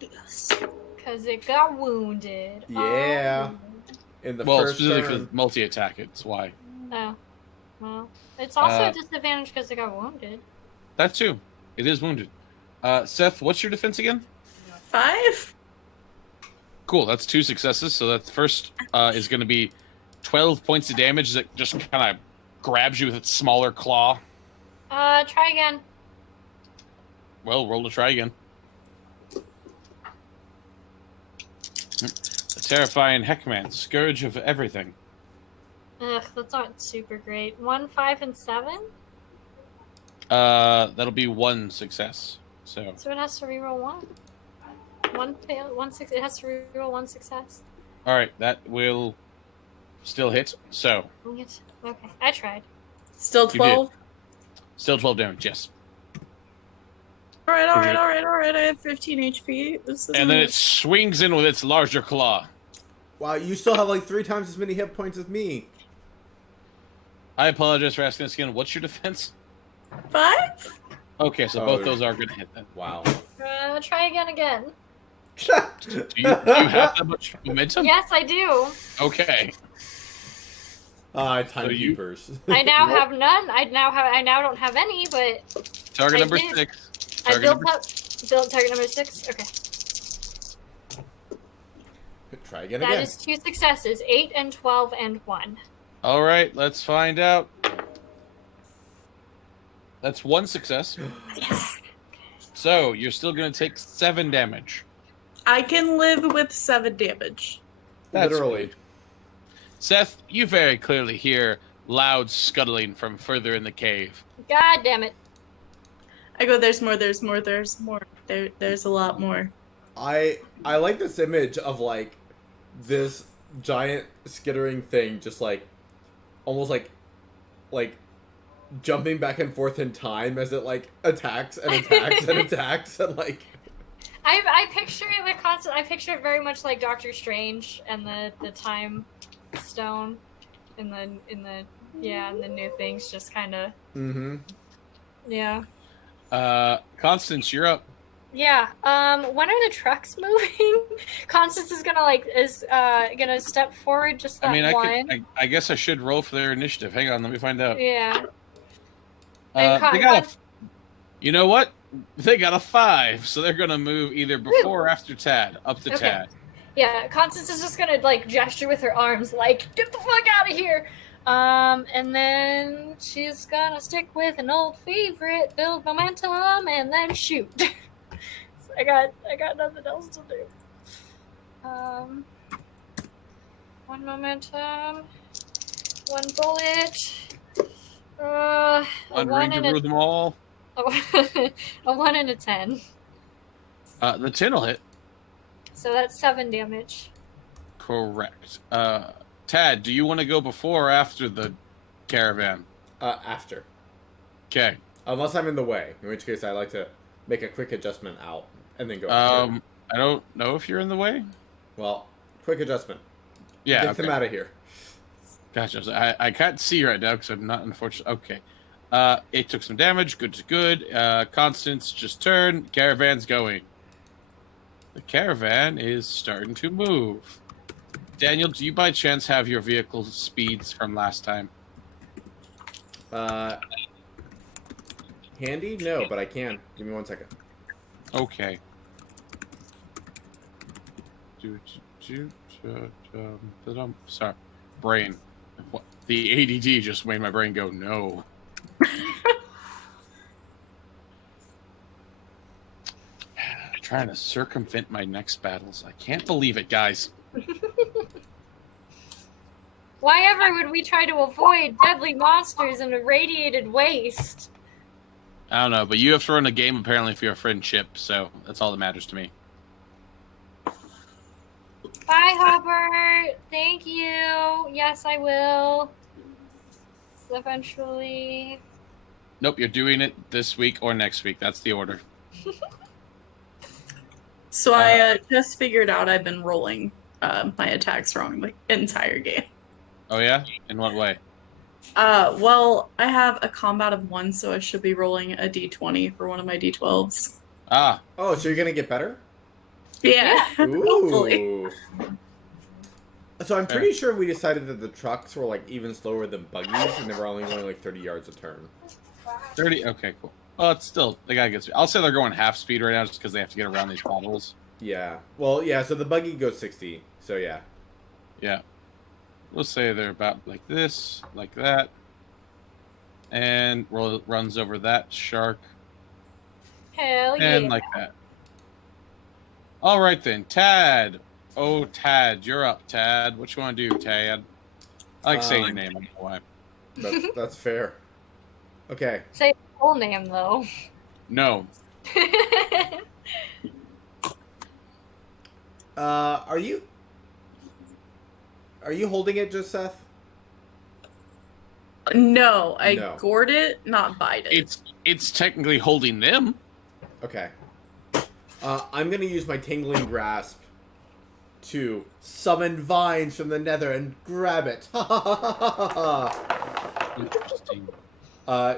Yes. Because it got wounded. Yeah. In the Well, first specifically turn. for multi-attack, it's why. Oh. Well, it's also Uh, a disadvantage because it got wounded. That too. It is wounded. Seth, what's your defense again? 5? Cool. That's 2 successes. So that first is going to be 12 points of damage that just kind of grabs you with its smaller claw. Try again. Well, roll to try again. The terrifying Heckman, scourge of everything. Ugh, that's not super great. 1, 5, and 7? That'll be 1 success. So So it has to reroll 1. It has to reroll 1 success. all right, that will still hit. So Dang it. Okay, I tried. Still You did. 12? still 12 damage. Yes. Alright. I have 15 HP. This is And then it swings in with its larger claw. Wow, you still have like 3 times as many hit points as me. I apologize for asking this again. What's your defense? 5? Okay, so both those are going to hit then. Wow. Try again. Do you have that much momentum? Yes, I do. Okay. Timekeepers. I now have none. I now don't have any, but Target I number did. 6. I Target built number up. Built target number 6. Okay, Try again. that is 2 successes: 8 and 12 and 1. All right, let's find out. That's 1 success. So you're still going to take 7 damage. I can live with 7 damage. That's Literally. Seth, you very clearly hear loud scuttling from further in the cave. God damn it. I go, there's more, there's more, there's more. There's a lot more. I like this image of like this giant skittering thing just like almost like jumping back and forth in time as it like attacks and attacks and attacks and like I picture it with constant. I picture it very much like Doctor Strange and the time stone, in the new things, just kind of. mm-hmm. Yeah. Constance, you're up. Yeah. When are the trucks moving? Constance is gonna step forward just that one. I guess I should roll for their initiative. Hang on, let me find out. Yeah. You know what? They got a 5, so they're gonna move either before or after Tad. Up to Tad. Yeah, Constance is just gonna like gesture with her arms, like get the fuck out of here. And then she's gonna stick with an old favorite, build momentum, and then shoot. So I got nothing else to do. One momentum, one bullet. A Unring to rule them all. a 1 and a 10. The 10 will hit. So that's 7 damage. Correct. Tad, do you want to go before or after the caravan? After. Okay. Unless I'm in the way, in which case I like to make a quick adjustment out and then go after. I don't know if you're in the way. Well, quick adjustment. Yeah. Get them out of here. Gotcha. I can't see right now because I'm not unfortunate. Okay. It took some damage. Good to good. Constance, just turn. Caravan's going. The caravan is starting to move. Daniel, do you by chance have your vehicle speeds from last time? Handy? No, but I can. Give me 1 second. Okay. Sorry. Brain. The ADD just made my brain go, no. Trying to circumvent my next battles. I can't believe it, guys. Why ever would we try to avoid deadly monsters and irradiated waste? I don't know, but you have to run a game apparently for your friend Chip, so that's all that matters to me. Bye, Hopper. Thank you. Yes, I will. Eventually. Nope, you're doing it this week or next week. That's the order. So I just figured out I've been rolling my attacks wrong the entire game. Oh yeah? In what way? Well, I have a combat of 1, so I should be rolling a d20 for one of my d12s. Ah. Oh, so you're gonna get better? Yeah. Hopefully. Ooh. So I'm pretty sure we decided that the trucks were like even slower than buggies, and they were only going like 30 yards a turn. 30? Okay, cool. Well, it's still, they gotta get speed. I'll say they're going half speed right now just because they have to get around these potholes. Yeah. Well, yeah, so the buggy goes 60, so yeah. Yeah. We'll say they're about like this, like that. And runs over that shark. Hell yeah. And like that. All right then, Tad. Oh, Tad, you're up, Tad. What you want to do, Tad? I like saying your name. I don't know why. That's fair. Okay. Say the whole name, though. No. Are you holding it just, Seth? No, I No. gored it, not bite it. It's technically holding them. Okay. I'm gonna use my tingling grasp to summon vines from the nether and grab it. Interesting.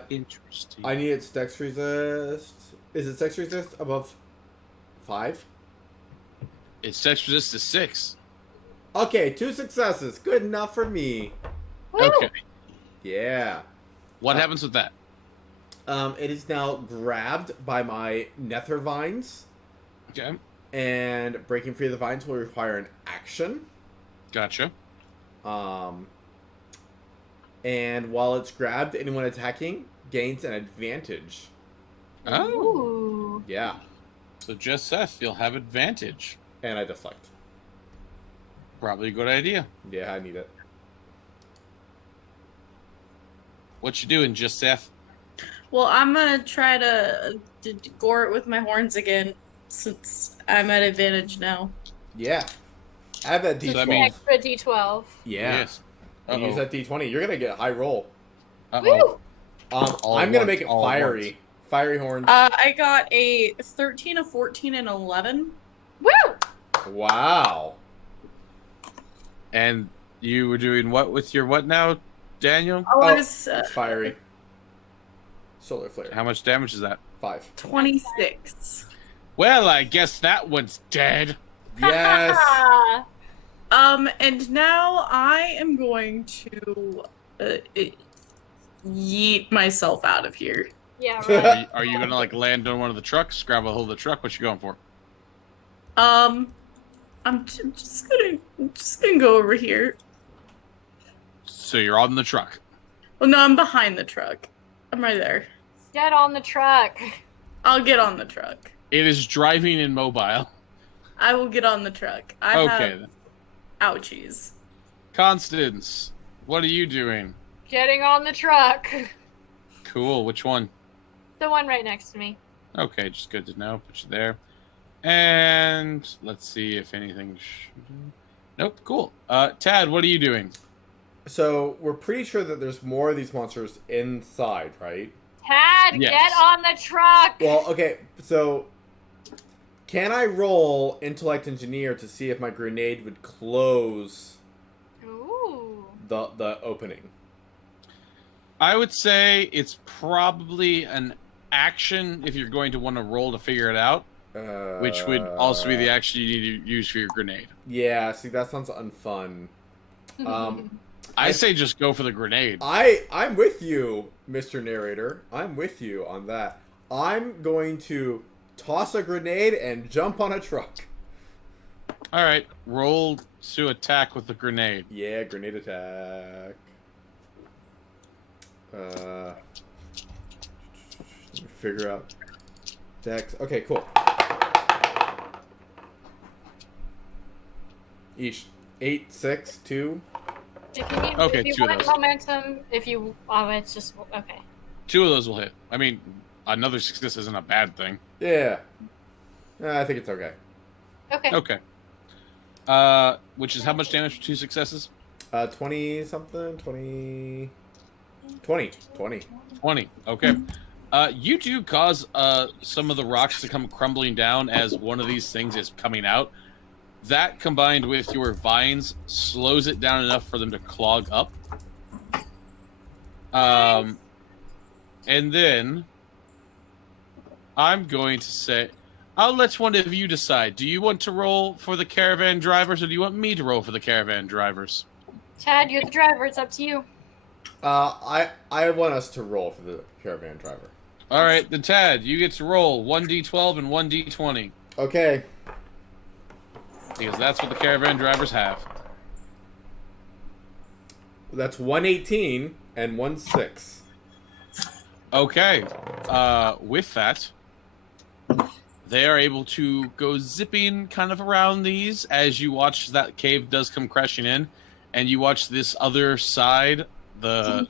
Interesting. I need its dex resist. Is it dex resist above 5? Its dex resist is 6. Okay, 2 successes. Good enough for me. Woo! Okay. Yeah. What happens with that? It is now grabbed by my nether vines, Okay. and breaking free of the vines will require an action. Gotcha. And while it's grabbed, anyone attacking gains an advantage. Oh. Ooh. Yeah. So just Seth, you'll have advantage. And I deflect. Probably a good idea. Yeah, I need it. What you doing, Joseph? Well, I'm gonna try to gore it with my horns again, since I'm at advantage now. Yeah. Add that Just that D12. an means- extra D12. Yeah. Yes. And use Uh-oh. that D20. You're gonna get a high roll. Uh-oh. Woo! All I'm gonna at make it once, all at fiery. once. Fiery horns. I got a 13, a 14, and 11. Woo! Wow. And you were doing what with your what now, Daniel? Oh, Oh, it's It's fiery. Solar flare. How much damage is that? 5. 26. Well, I guess that one's dead. Yes. And now I am going to yeet myself out of here. Yeah, Are right. you, are you gonna like land on one of the trucks, grab a hold of the truck? What you going for? I'm just gonna go over here. So you're on the truck. Well, no, I'm behind the truck. I'm right there. Get on the truck. I'll get on the truck. It is driving immobile. I will get on the truck. I Okay. have Then. ouchies. Constance, what are you doing? Getting on the truck. Cool. Which one? The one right next to me. Okay, just good to know. Put you there. And let's see if anything. Nope. Cool. Tad, what are you doing? So we're pretty sure that there's more of these monsters inside, right? Tad, Yes. get on the truck. Well, okay. So can I roll intellect engineer to see if my grenade would close Ooh. the opening? I would say it's probably an action if you're going to want to roll to figure it out, which would also be the action you need to use for your grenade. Yeah. See, that sounds unfun. I say just go for the grenade. I'm with you, Mr. Narrator. I'm with you on that. I'm going to toss a grenade and jump on a truck. All right, roll to attack with the grenade. Yeah, grenade attack. Let me figure out Dex. Okay, cool. Each 8, 6, 2. If you need, Okay, if you 2 of want those. momentum, it's just okay. 2 of those will hit. I mean, another success isn't a bad thing. Yeah. I think it's okay. Okay. Okay. Which is how much damage for 2 successes? 20 something, 20. 20. 20. Okay. You do cause some of the rocks to come crumbling down as one of these things is coming out. That combined with your vines slows it down enough for them to clog up. And then I'm going to say, I'll let one of you decide. Do you want to roll for the caravan drivers, or do you want me to roll for the caravan drivers? Tad, you're the driver. It's up to you. I want us to roll for the caravan driver. All right, then Tad, you get to roll 1d12 and 1d20. Okay. Because that's what the caravan drivers have. That's 118 and 16. Okay. With that, they are able to go zipping kind of around these as you watch that cave does come crashing in, and you watch this other side, the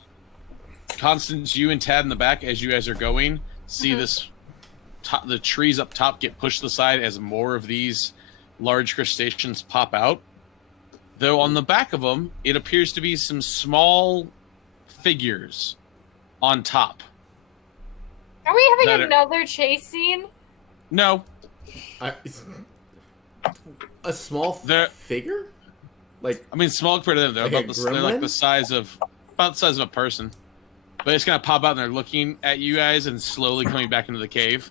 Constance, you and Tad in the back, as you guys are going, see this the trees up top get pushed to the side as more of these large crustaceans pop out. Though on the back of them, it appears to be some small figures on top. Are we having That are- another chase scene? No, A small They're- figure? Like, I mean small compared to them. They're Like a about they're like gremlin? the size of a person. But it's gonna pop out and they're looking at you guys and slowly coming back into the cave.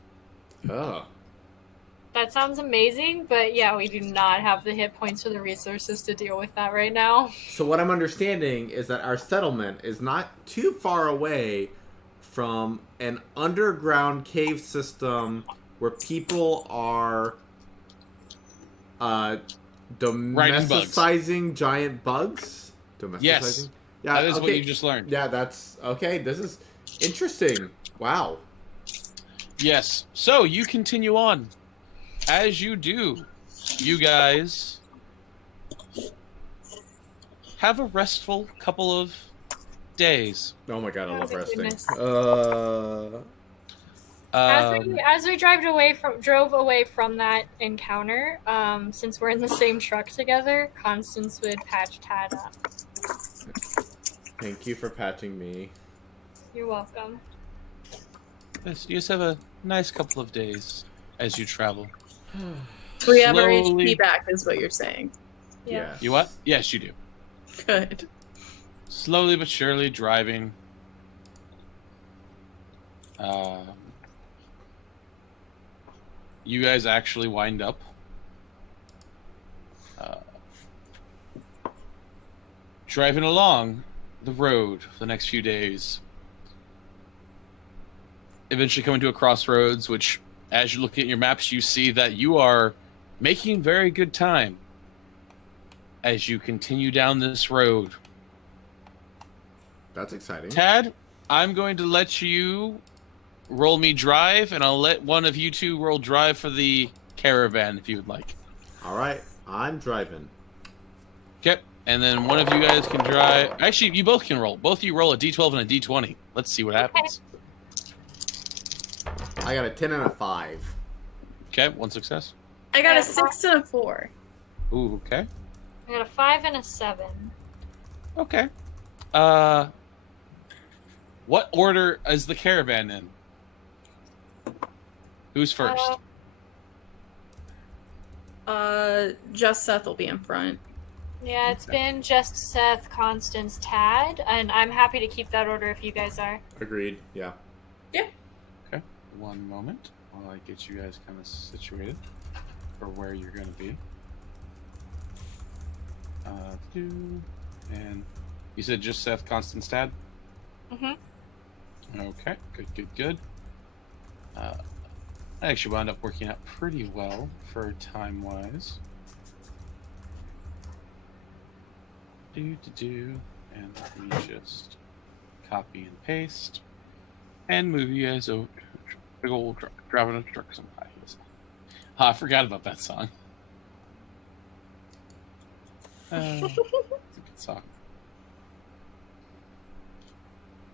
oh. That sounds amazing, but yeah, we do not have the hit points or the resources to deal with that right now. So what I'm understanding is that our settlement is not too far away from an underground cave system where people are domesticizing giant bugs. Domesticizing? Yes. Yeah, That is okay. what you just learned. Yeah, that's okay. This is interesting. Wow. Yes. So you continue on. As you do, you guys have a restful couple of days. Oh my god, I Oh love my resting. goodness. As we drove away from that encounter, since we're in the same truck together, Constance would patch Tad up. Thank you for patching me. You're welcome. Yes, you just have a nice couple of days as you travel. We have our Slowly- HP back, is what you're saying. Yeah. Yes. You what? Yes, you do. Good. Slowly but surely driving. You guys actually wind up driving along the road for the next few days. Eventually coming to a crossroads, which, as you look at your maps, you see that you are making very good time as you continue down this road. That's exciting. Tad, I'm going to let you roll me drive, and I'll let one of you two roll drive for the caravan if you would like. Alright, I'm driving. Okay, and then one of you guys can drive. Actually, you both can roll. Both of you roll a d12 and a d20. Let's see what happens. I got a 10 and a 5. Okay, one success. I got a 6 and a 4. Ooh, okay. I got a 5 and a 7. Okay. What order is the caravan in? Who's first? Just Seth will be in front. Yeah, it's been just Seth, Constance, Tad, and I'm happy to keep that order if you guys are. Agreed, yeah. Okay, one moment while I get you guys kind of situated for where you're going to be. And you said just Seth, Constance, Tad? Mm-hmm. Okay, good. I actually wound up working out pretty well for time-wise. And let me just copy and paste and move you guys over. Big old truck, driving a truck sometime. Oh, I forgot about that song. It's a good song.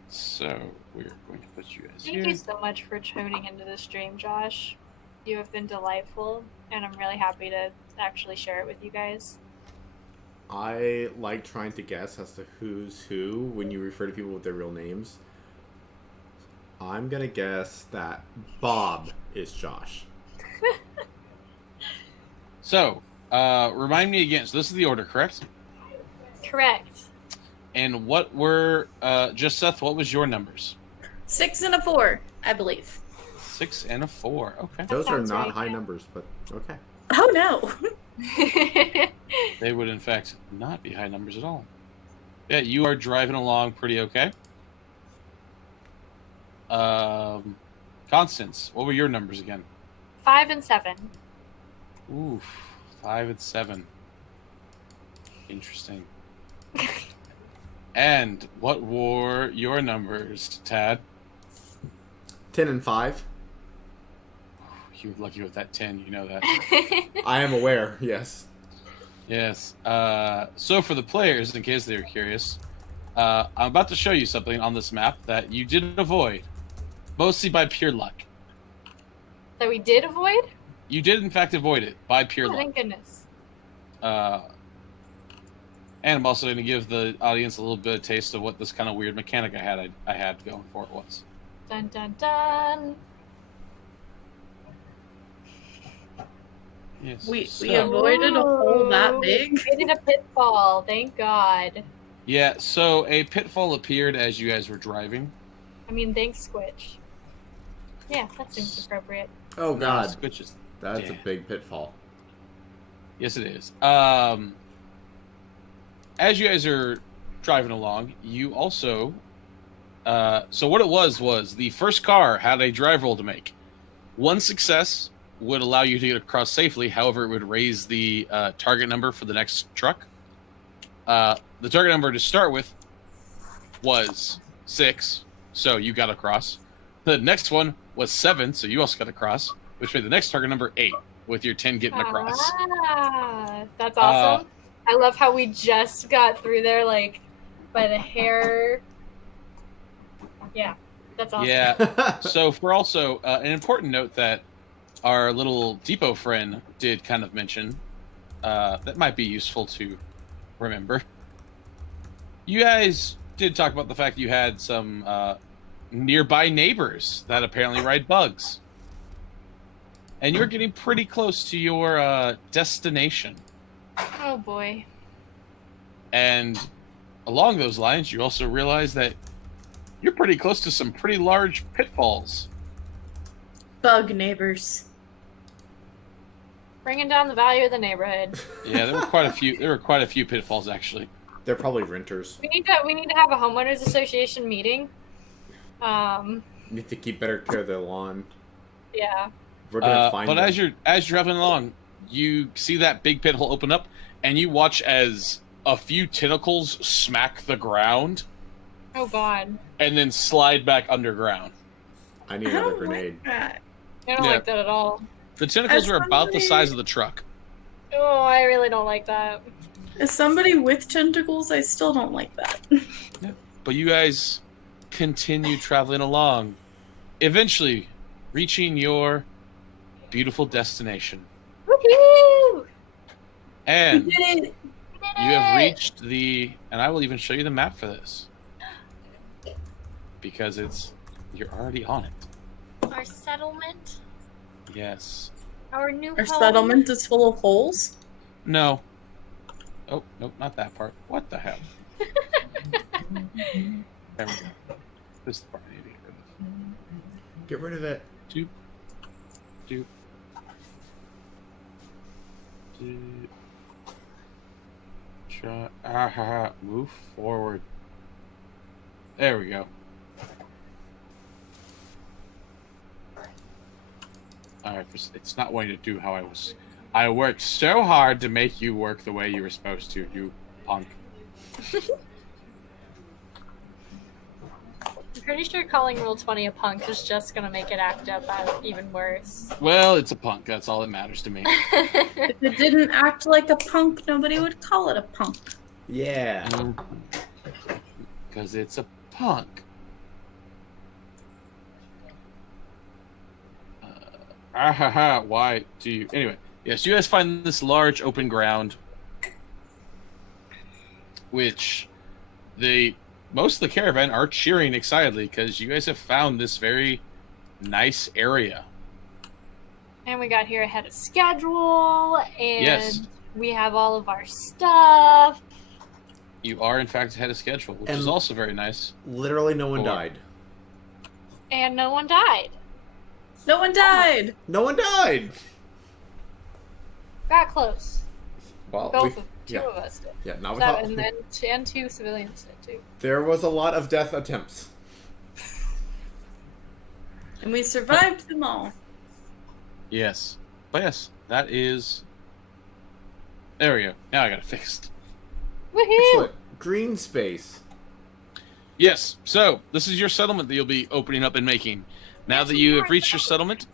So we're going to put you guys Thank here. you so much for tuning into the stream, Josh. You have been delightful, and I'm really happy to actually share it with you guys. I like trying to guess as to who's who when you refer to people with their real names. I'm gonna guess that Bob is Josh. So, remind me again. So this is the order, correct? Correct. And what were just Seth? What was your numbers? 6 and a 4, I believe. 6 and a 4. Okay. Those are sounds not right, high yeah. numbers, but okay. Oh no. They would, in fact, not be high numbers at all. Yeah, you are driving along pretty okay. Constance, what were your numbers again? 5 and 7. Oof, 5 and 7. Interesting. And what were your numbers, Tad? 10 and 5. You were lucky with that 10, you know that. I am aware, yes. Yes. So for the players, in case they were curious, I'm about to show you something on this map that you didn't avoid, mostly by pure luck. That we did avoid? You did, in fact, avoid it by pure Oh, luck. thank goodness. And I'm also going to give the audience a little bit of taste of what this kind of weird mechanic I had going for it was. Dun dun dun. Yes. We So- avoided a hole that big. We did a pitfall, thank God. Yeah, so a pitfall appeared as you guys were driving. I mean, thanks, Squitch. Yeah, that seems appropriate. Oh god, Which is, that's a damn. big pitfall. Yes, it is. As you guys are driving along, you also... so what it was the first car had a drive roll to make. One success would allow you to get across safely. However, it would raise the target number for the next truck. The target number to start with was 6, so you got across. The next one was 7, so you also got across, which made the next target number 8, with your 10 getting across. Ah, that's awesome. I love how we just got through there, like, by the hair Yeah, that's awesome. Yeah. So for also an important note that our little depot friend did kind of mention that might be useful to remember. You guys did talk about the fact that you had some nearby neighbors that apparently ride bugs. And you're getting pretty close to your destination. Oh boy. And along those lines, you also realize that you're pretty close to some pretty large pitfalls. Bug neighbors. Bringing down the value of the neighborhood. Yeah, there were quite a few. There were quite a few pitfalls actually. They're probably renters. We need to have a homeowners association meeting. Need to keep better care of their lawn. Yeah. We're gonna find but them. as you're traveling along, you see that big pit hole open up, and you watch as a few tentacles smack the ground Oh god. and then slide back underground. I need I another don't grenade. like that. I don't Yeah. like that at all. The tentacles As are about the somebody- size of the truck. Oh, I really don't like that. As somebody with tentacles, I still don't like that. But you guys continue traveling along, eventually reaching your beautiful destination. Woohoo! And We did it! you have reached and I will even show you the map for this. Because you're already on it. Our settlement. Yes. Our new Our home. settlement is full of holes. No. Oh, nope, not that part. What the hell? There we go. This is the part I need to get rid of. Get rid of it. Doop. Doop. Doop. Try. Move forward. There we go. Alright, it's not wanting to do how I was. I worked so hard to make you work the way you were supposed to, you punk. I'm pretty sure calling Rule 20 a punk is just gonna make it act up even worse. Well, it's a punk. That's all that matters to me. If it didn't act like a punk, nobody would call it a punk. Yeah. Because it's a punk. Why do you... Anyway, yes, you guys find this large open ground, which most of the caravan are cheering excitedly because you guys have found this very nice area. And we got here ahead of schedule, and Yes. we have all of our stuff. You are, in fact, ahead of schedule, which is And- also very nice. Literally no one Hold on. died. And no one died. No one died! No one died! Got close. Well, Two of us did. yeah, not That, without. and then and two civilians did too. There was a lot of death attempts. And we survived them all. Yes. But yes, that is... There we go. Now I got it fixed. Woohoo! Excellent. Green space. Yes, so this is your settlement that you'll be opening up and making. Now that you have reached your settlement,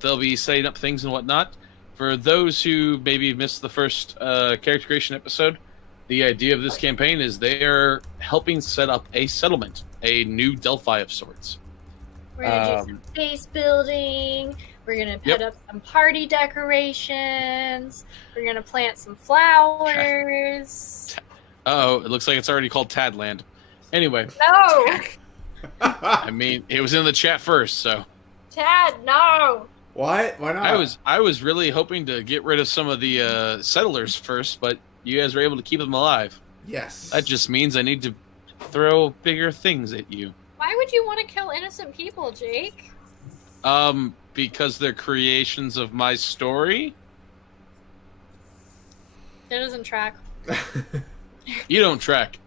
they'll be setting up things and whatnot. For those who maybe missed the first character creation episode, the idea of this campaign is they are helping set up a settlement, a new Delphi of sorts. We're gonna do some base building. We're gonna put up some party decorations. We're gonna plant some flowers. Uh-oh, it looks like it's already called Tadland. Anyway, No, I mean, it was in the chat first, so... Tad, no. What? Why not? I was really hoping to get rid of some of the settlers first, but you guys were able to keep them alive. Yes. That just means I need to throw bigger things at you. Why would you want to kill innocent people, Jake? Because they're creations of my story. That doesn't track. You don't track.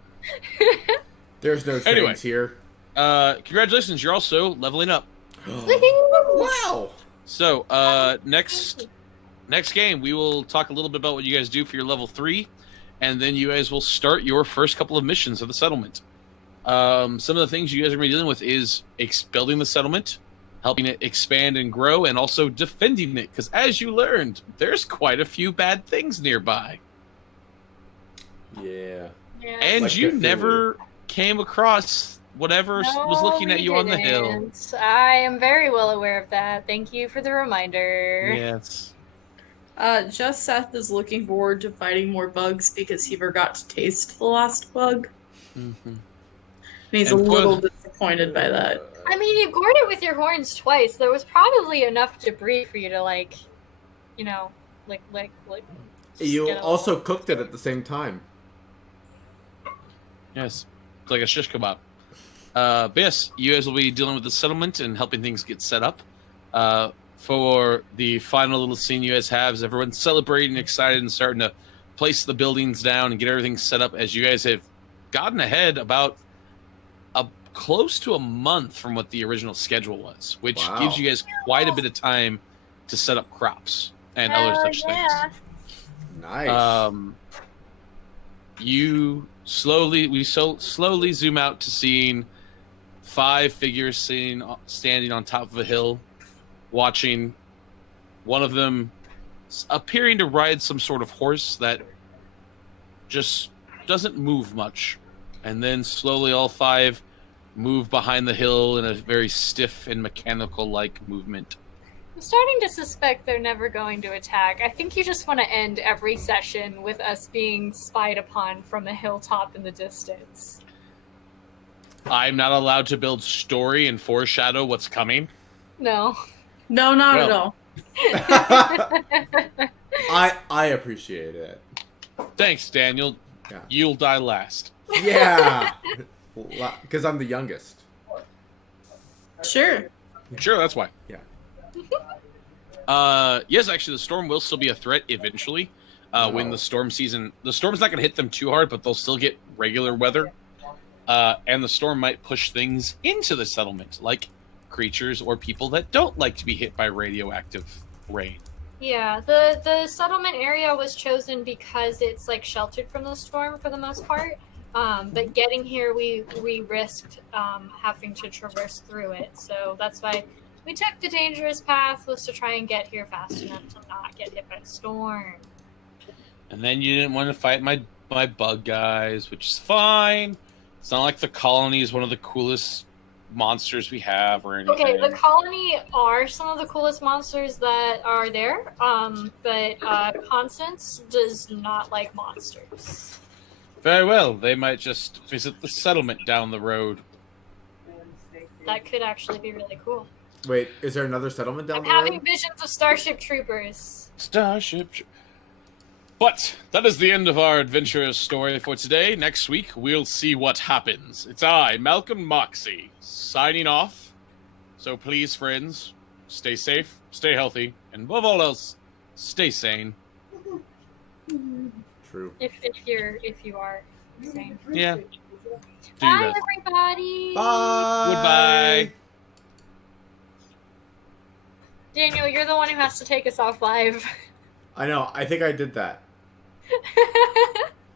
There's no trains Anyway. here. Congratulations, you're also leveling up. Wow. So, next game, we will talk a little bit about what you guys do for your level 3, and then you guys will start your first couple of missions of the settlement. Some of the things you guys are going to be dealing with is building the settlement, helping it expand and grow, and also defending it, because as you learned, there's quite a few bad things nearby. Yeah. Yeah. And Like you Cthulhu. never came across whatever No, was looking at we you on the hill. didn't. I am very well aware of that. Thank you for the reminder. Yes. Just Seth is looking forward to fighting more bugs because he forgot to taste the last bug. Hmm. And he's And a for little disappointed by that. I mean, you gored it with your horns twice. There was probably enough debris for you to, like, you know, lick. just You get a also cooked it at the same time. Yes. It's like a shish kebab. But yes, you guys will be dealing with the settlement and helping things get set up. For the final little scene you guys have is everyone's celebrating, excited, and starting to place the buildings down and get everything set up as you guys have gotten ahead about close to a month from what the original schedule was, which Wow. gives you guys quite a bit of time to set up crops and other Hell such yeah. things. Nice. We slowly zoom out to seeing 5 figures standing on top of a hill, watching. One of them appearing to ride some sort of horse that just doesn't move much, and then slowly all 5 move behind the hill in a very stiff and mechanical-like movement. I'm starting to suspect they're never going to attack. I think you just want to end every session with us being spied upon from a hilltop in the distance. I'm not allowed to build story and foreshadow what's coming. No. No, not Well. at all. I appreciate it. Thanks, Daniel. Yeah. You'll die last. Yeah. Because I'm the youngest. Sure. Sure, that's why. Yeah. Yes, actually, the storm will still be a threat eventually. When the storm's not going to hit them too hard, but they'll still get regular weather. And the storm might push things into the settlement, like creatures or people that don't like to be hit by radioactive rain. Yeah, the settlement area was chosen because it's like sheltered from the storm for the most part. But getting here, we risked having to traverse through it. So that's why we took the dangerous path, was to try and get here fast enough to not get hit by the storm. And then you didn't want to fight my bug guys, which is fine. It's not like the colony is one of the coolest monsters we have or anything. Okay, the colony are some of the coolest monsters that are there, but Constance does not like monsters. Very well. They might just visit the settlement down the road. That could actually be really cool. Wait, is there another settlement down I'm the having road? visions of Starship Troopers. Starship. But that is the end of our adventurous story for today. Next week, we'll see what happens. It's I, Malcolm Moxie, signing off. So please, friends, stay safe, stay healthy, and above all else, stay sane. True. If you are sane. Yeah. Do Bye, your best. everybody. Bye. Goodbye. Daniel, you're the one who has to take us off live. I know. I think I did that.